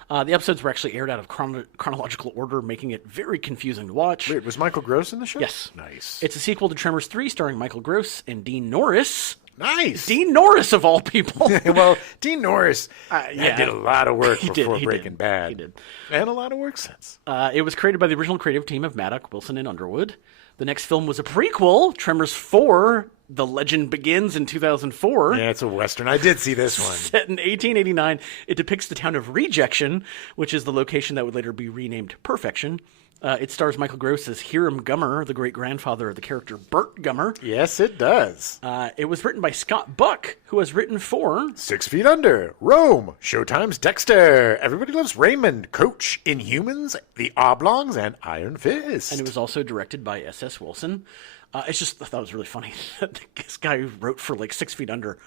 The episodes were actually aired out of chronological order, making it very confusing to watch. Wait, was Michael Gross in the show? Yes. Nice. It's a sequel to Tremors 3 starring Michael Gross and Dean Norris. Nice. Dean Norris, of all people. Well, Dean Norris yeah. did a lot of work He before did. Breaking Bad. He did. And a lot of work since. It was created by the original creative team of Maddock, Wilson, and Underwood. The next film was a prequel, Tremors 4, The Legend Begins, in 2004. Yeah, it's a Western. I did see this one. Set in 1889, it depicts the town of Rejection, which is the location that would later be renamed Perfection. It stars Michael Gross as Hiram Gummer, the great-grandfather of the character Burt Gummer. Yes, it does. It was written by Scott Buck, who has written for 6 Feet Under, Rome, Showtime's Dexter, Everybody Loves Raymond, Coach, Inhumans, The Oblongs, and Iron Fist. And it was also directed by S.S. Wilson. I thought it was really funny that this guy who wrote for 6 Feet Under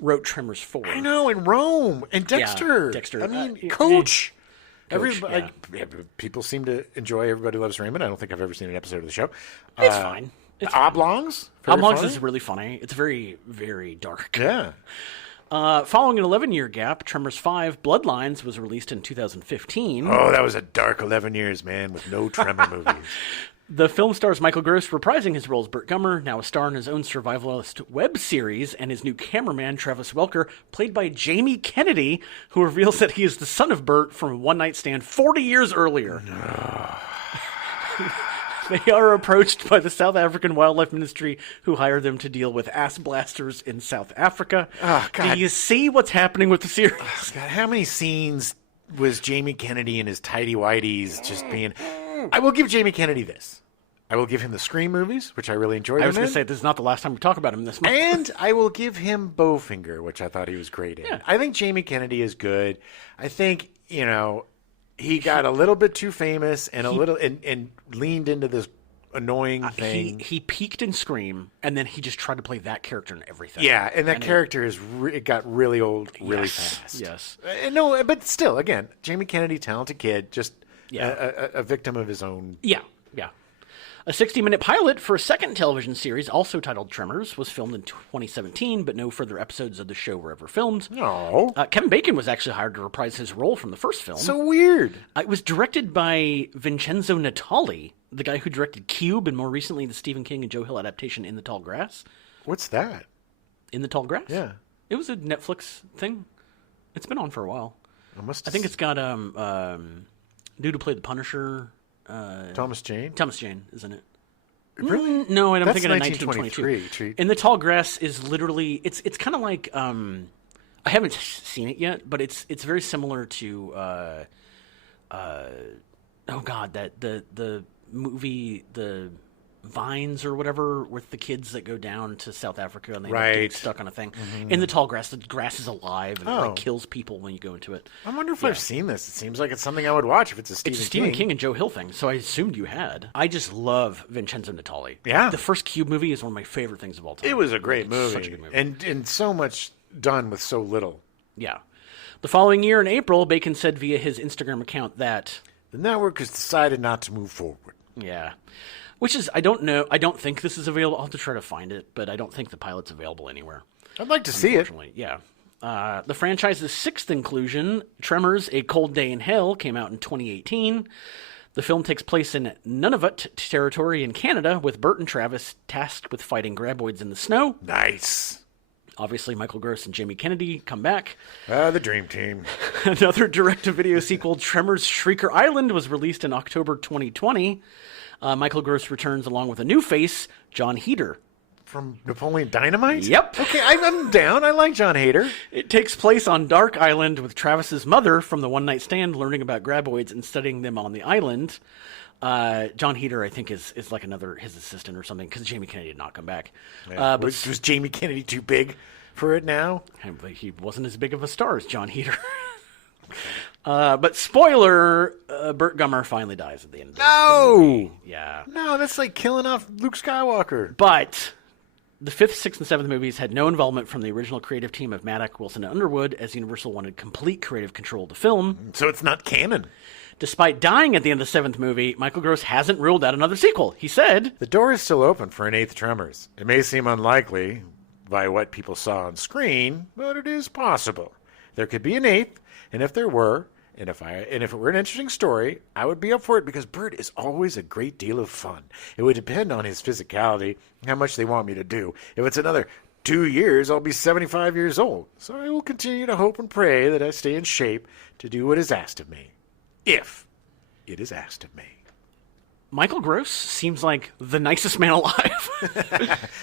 wrote Tremors 4. I know, and Rome, and Dexter. Yeah, Dexter. I mean, Yeah. Coach. Yeah. People seem to enjoy Everybody Loves Raymond. I don't think I've ever seen an episode of the show. It's fine. It's fine. Oblongs? Very Oblongs funny. is really funny. It's very, very dark. Yeah. Following an 11-year gap, Tremors 5 Bloodlines was released in 2015. Oh, that was a dark 11 years, man, with no Tremor movies. The film stars Michael Gross reprising his role as Burt Gummer, now a star in his own survivalist web series, and his new cameraman, Travis Welker, played by Jamie Kennedy, who reveals that he is the son of Burt from a one-night stand 40 years earlier. They are approached by the South African Wildlife Ministry, who hire them to deal with ass blasters in South Africa. Oh, God. Do you see what's happening with the series? God, how many scenes was Jamie Kennedy in his tighty-whities just being... I will give Jamie Kennedy this. I will give him the Scream movies, which I really enjoyed. I was him going in. to say, this is not the last time we talk about him this month. And I will give him Bowfinger, which I thought he was great in. Yeah. I think Jamie Kennedy is good. I think, he got a little bit too famous and and leaned into this annoying thing. He peaked in Scream, and then he just tried to play that character in everything. Yeah, and that character it got really old really Yes, fast. yes. No, but still, again, Jamie Kennedy, talented kid, just Yeah. a victim of his own. Yeah. A 60-minute pilot for a second television series, also titled Tremors, was filmed in 2017, but no further episodes of the show were ever filmed. No. Kevin Bacon was actually hired to reprise his role from the first film. So weird. It was directed by Vincenzo Natali, the guy who directed Cube and more recently the Stephen King and Joe Hill adaptation In the Tall Grass. What's that? In the Tall Grass? Yeah. It was a Netflix thing. It's been on for a while. I think it's got dude who played the Punisher. Thomas Jane. Thomas Jane, isn't it? Really? No, and I'm That's thinking of 1923. 1922. In the Tall Grass is literally it's kind of like I haven't seen it yet, but it's very similar to the movie The Vines or whatever with the kids that go down to South Africa and they end up getting Right. stuck on a thing. In the Tall Grass, the grass is alive and it Oh. kills people when you go into it. I wonder if I've seen this. It seems like it's something I would watch if it's a Stephen It's a Stephen King and Joe Hill thing, so I assumed you had. I just love Vincenzo Natali. Yeah. The first Cube movie is one of my favorite things of all time. It was a great It's movie. Such a good movie. And so much done with so little. Yeah. The following year in April, Bacon said via his Instagram account that... The network has decided not to move forward. Yeah. Which is, I don't know, I don't think this is available. I'll have to try to find it, but I don't think the pilot's available anywhere. I'd like to see it. Unfortunately, yeah. The franchise's sixth inclusion, Tremors, A Cold Day in Hell, came out in 2018. The film takes place in Nunavut territory in Canada, with Burt and Travis tasked with fighting graboids in the snow. Nice. Obviously, Michael Gross and Jamie Kennedy come back. The dream team. Another direct-to-video sequel, Tremors Shrieker Island, was released in October 2020. Michael Gross returns along with a new face, John Heder. From Napoleon Dynamite? Yep. Okay, I'm down. I like John Hader. It takes place on Dark Island with Travis's mother from the one-night stand learning about graboids and studying them on the island. John Heder, I think, is like his assistant or something, because Jamie Kennedy did not come back. But was Jamie Kennedy too big for it now? He wasn't as big of a star as John Heder. But spoiler, Burt Gummer finally dies at the end of the movie. Yeah. No, that's like killing off Luke Skywalker. But The 5th, 6th, and 7th movies had no involvement from the original creative team of Maddock, Wilson, and Underwood, as Universal wanted complete creative control of the film. So it's not canon. Despite dying at the end of the 7th movie, Michael Gross hasn't ruled out another sequel. He said, The door is still open for an 8th Tremors. It may seem unlikely by what people saw on screen, but it is possible. There could be an 8th, and if there were, and if it were an interesting story, I would be up for it because Bert is always a great deal of fun. It would depend on his physicality, how much they want me to do. If it's another 2 years, I'll be 75 years old. So I will continue to hope and pray that I stay in shape to do what is asked of me. If it is asked of me. Michael Gross seems like the nicest man alive.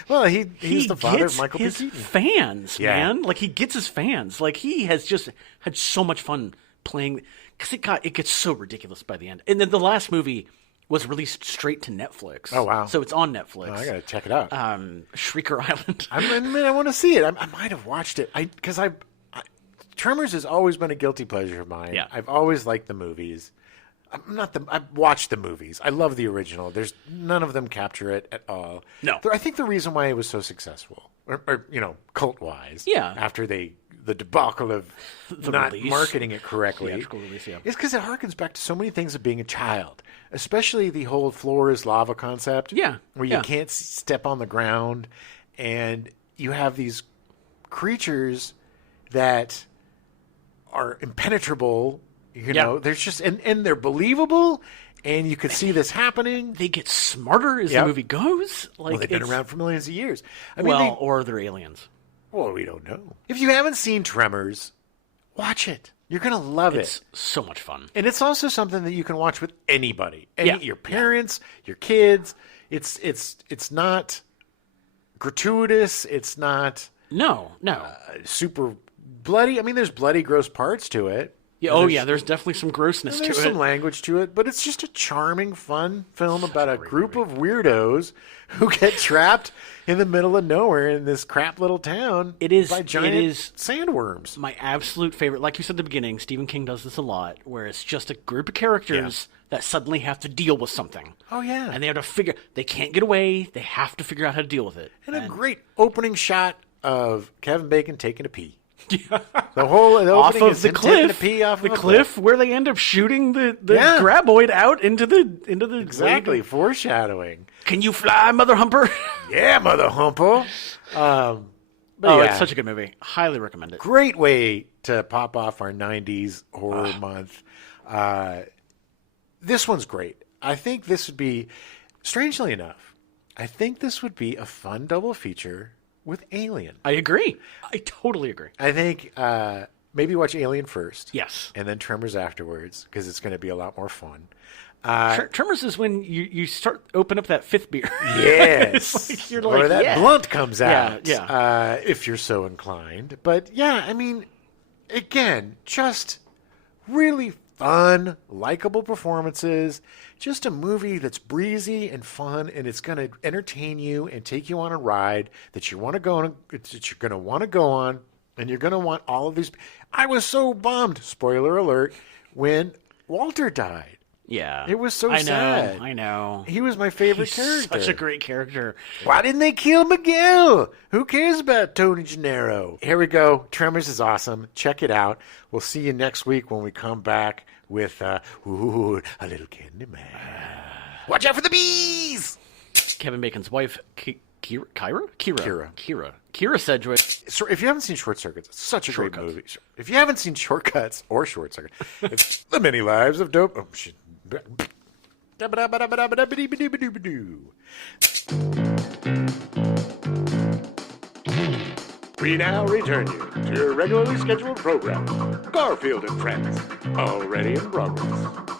Well, he's the father gets of Michael B. his Keaton. fans, Yeah. man. Like, he gets his fans. Like, he has just had so much fun playing, because it gets so ridiculous by the end. And then the last movie was released straight to Netflix. Oh, wow. So it's on Netflix. Oh, I gotta check it out. Shrieker Island. I want to see it. I might have watched it. Because Tremors has always been a guilty pleasure of mine. Yeah. I've always liked the movies. I've watched the movies. I love the original. There's none of them capture it at all. No. I think the reason why it was so successful, or cult wise, Yeah. after the debacle of not release. marketing it correctly, Theatrical release, yeah. is because it harkens back to so many things of being a child, especially the whole floor is lava concept. Yeah, where you yeah. can't step on the ground, and you have these creatures that are impenetrable. You know, there's just and they're believable, and you could see this happening. They get smarter as Yep. the movie goes. Like, Well, they've been it's- around for millions of years. I mean, or they're aliens. well, we don't know. If you haven't seen Tremors, watch it. You're gonna love It's it. so much fun. And it's also something that you can watch with anybody, Yeah. your parents, your kids. It's not gratuitous. It's not No. super bloody. I mean, there's bloody, gross parts to it. Yeah, there's definitely some grossness to There's it. some language to it, but it's just a charming, fun film about a group of weirdos who get trapped in the middle of nowhere in this crap little town. It is- by giant it is- sandworms. My absolute favorite, like you said at the beginning, Stephen King does this a lot, where it's just a group of characters that suddenly have to deal with something. Oh yeah, And they have to they can't get away, they have to figure out how to deal with it. and a great opening shot of Kevin Bacon taking a pee. The whole Off opening of is the him taking a cliff, pee off the of a cliff where they end up shooting the Yeah. graboid out into the Exactly, foreshadowing. Can you fly, Mother Humper? Yeah, Mother Humple. But Oh, yeah, it's such a good movie. Highly recommend it. great way to pop off our 90s horror month. This one's great. I think this would be, strangely enough, I think this would be a fun double feature with Alien. I agree. I totally agree. I think maybe watch Alien first. Yes. And then Tremors afterwards, because it's going to be a lot more fun. Tremors is when you start open up that fifth beer. Yes. It's like you're or like, that yeah. blunt comes out. yeah. If you're so inclined. But yeah, I mean, again, just really fun, likable performances. Just a movie that's breezy and fun, and it's going to entertain you and take you on a ride that you want to go on. That you're going to want to go on, and you're going to want all of these. I was so bummed. Spoiler alert: when Walter died. Yeah. It was so I sad. I know. He was my favorite He's character. such a great character. Why didn't they kill Miguel? Who cares about Tony Gennaro? Here we go. Tremors is awesome. Check it out. We'll see you next week when we come back with a little candy man. Watch out for the bees! Kevin Bacon's wife, Kira Sedgwick. So if you haven't seen Short Circuits, it's such a great Shortcuts. movie. If you haven't seen Shortcuts or Short Circuit, it's The Many Lives of Dope. Oh, shit. We now return you to your regularly scheduled program, Garfield and Friends, already in progress.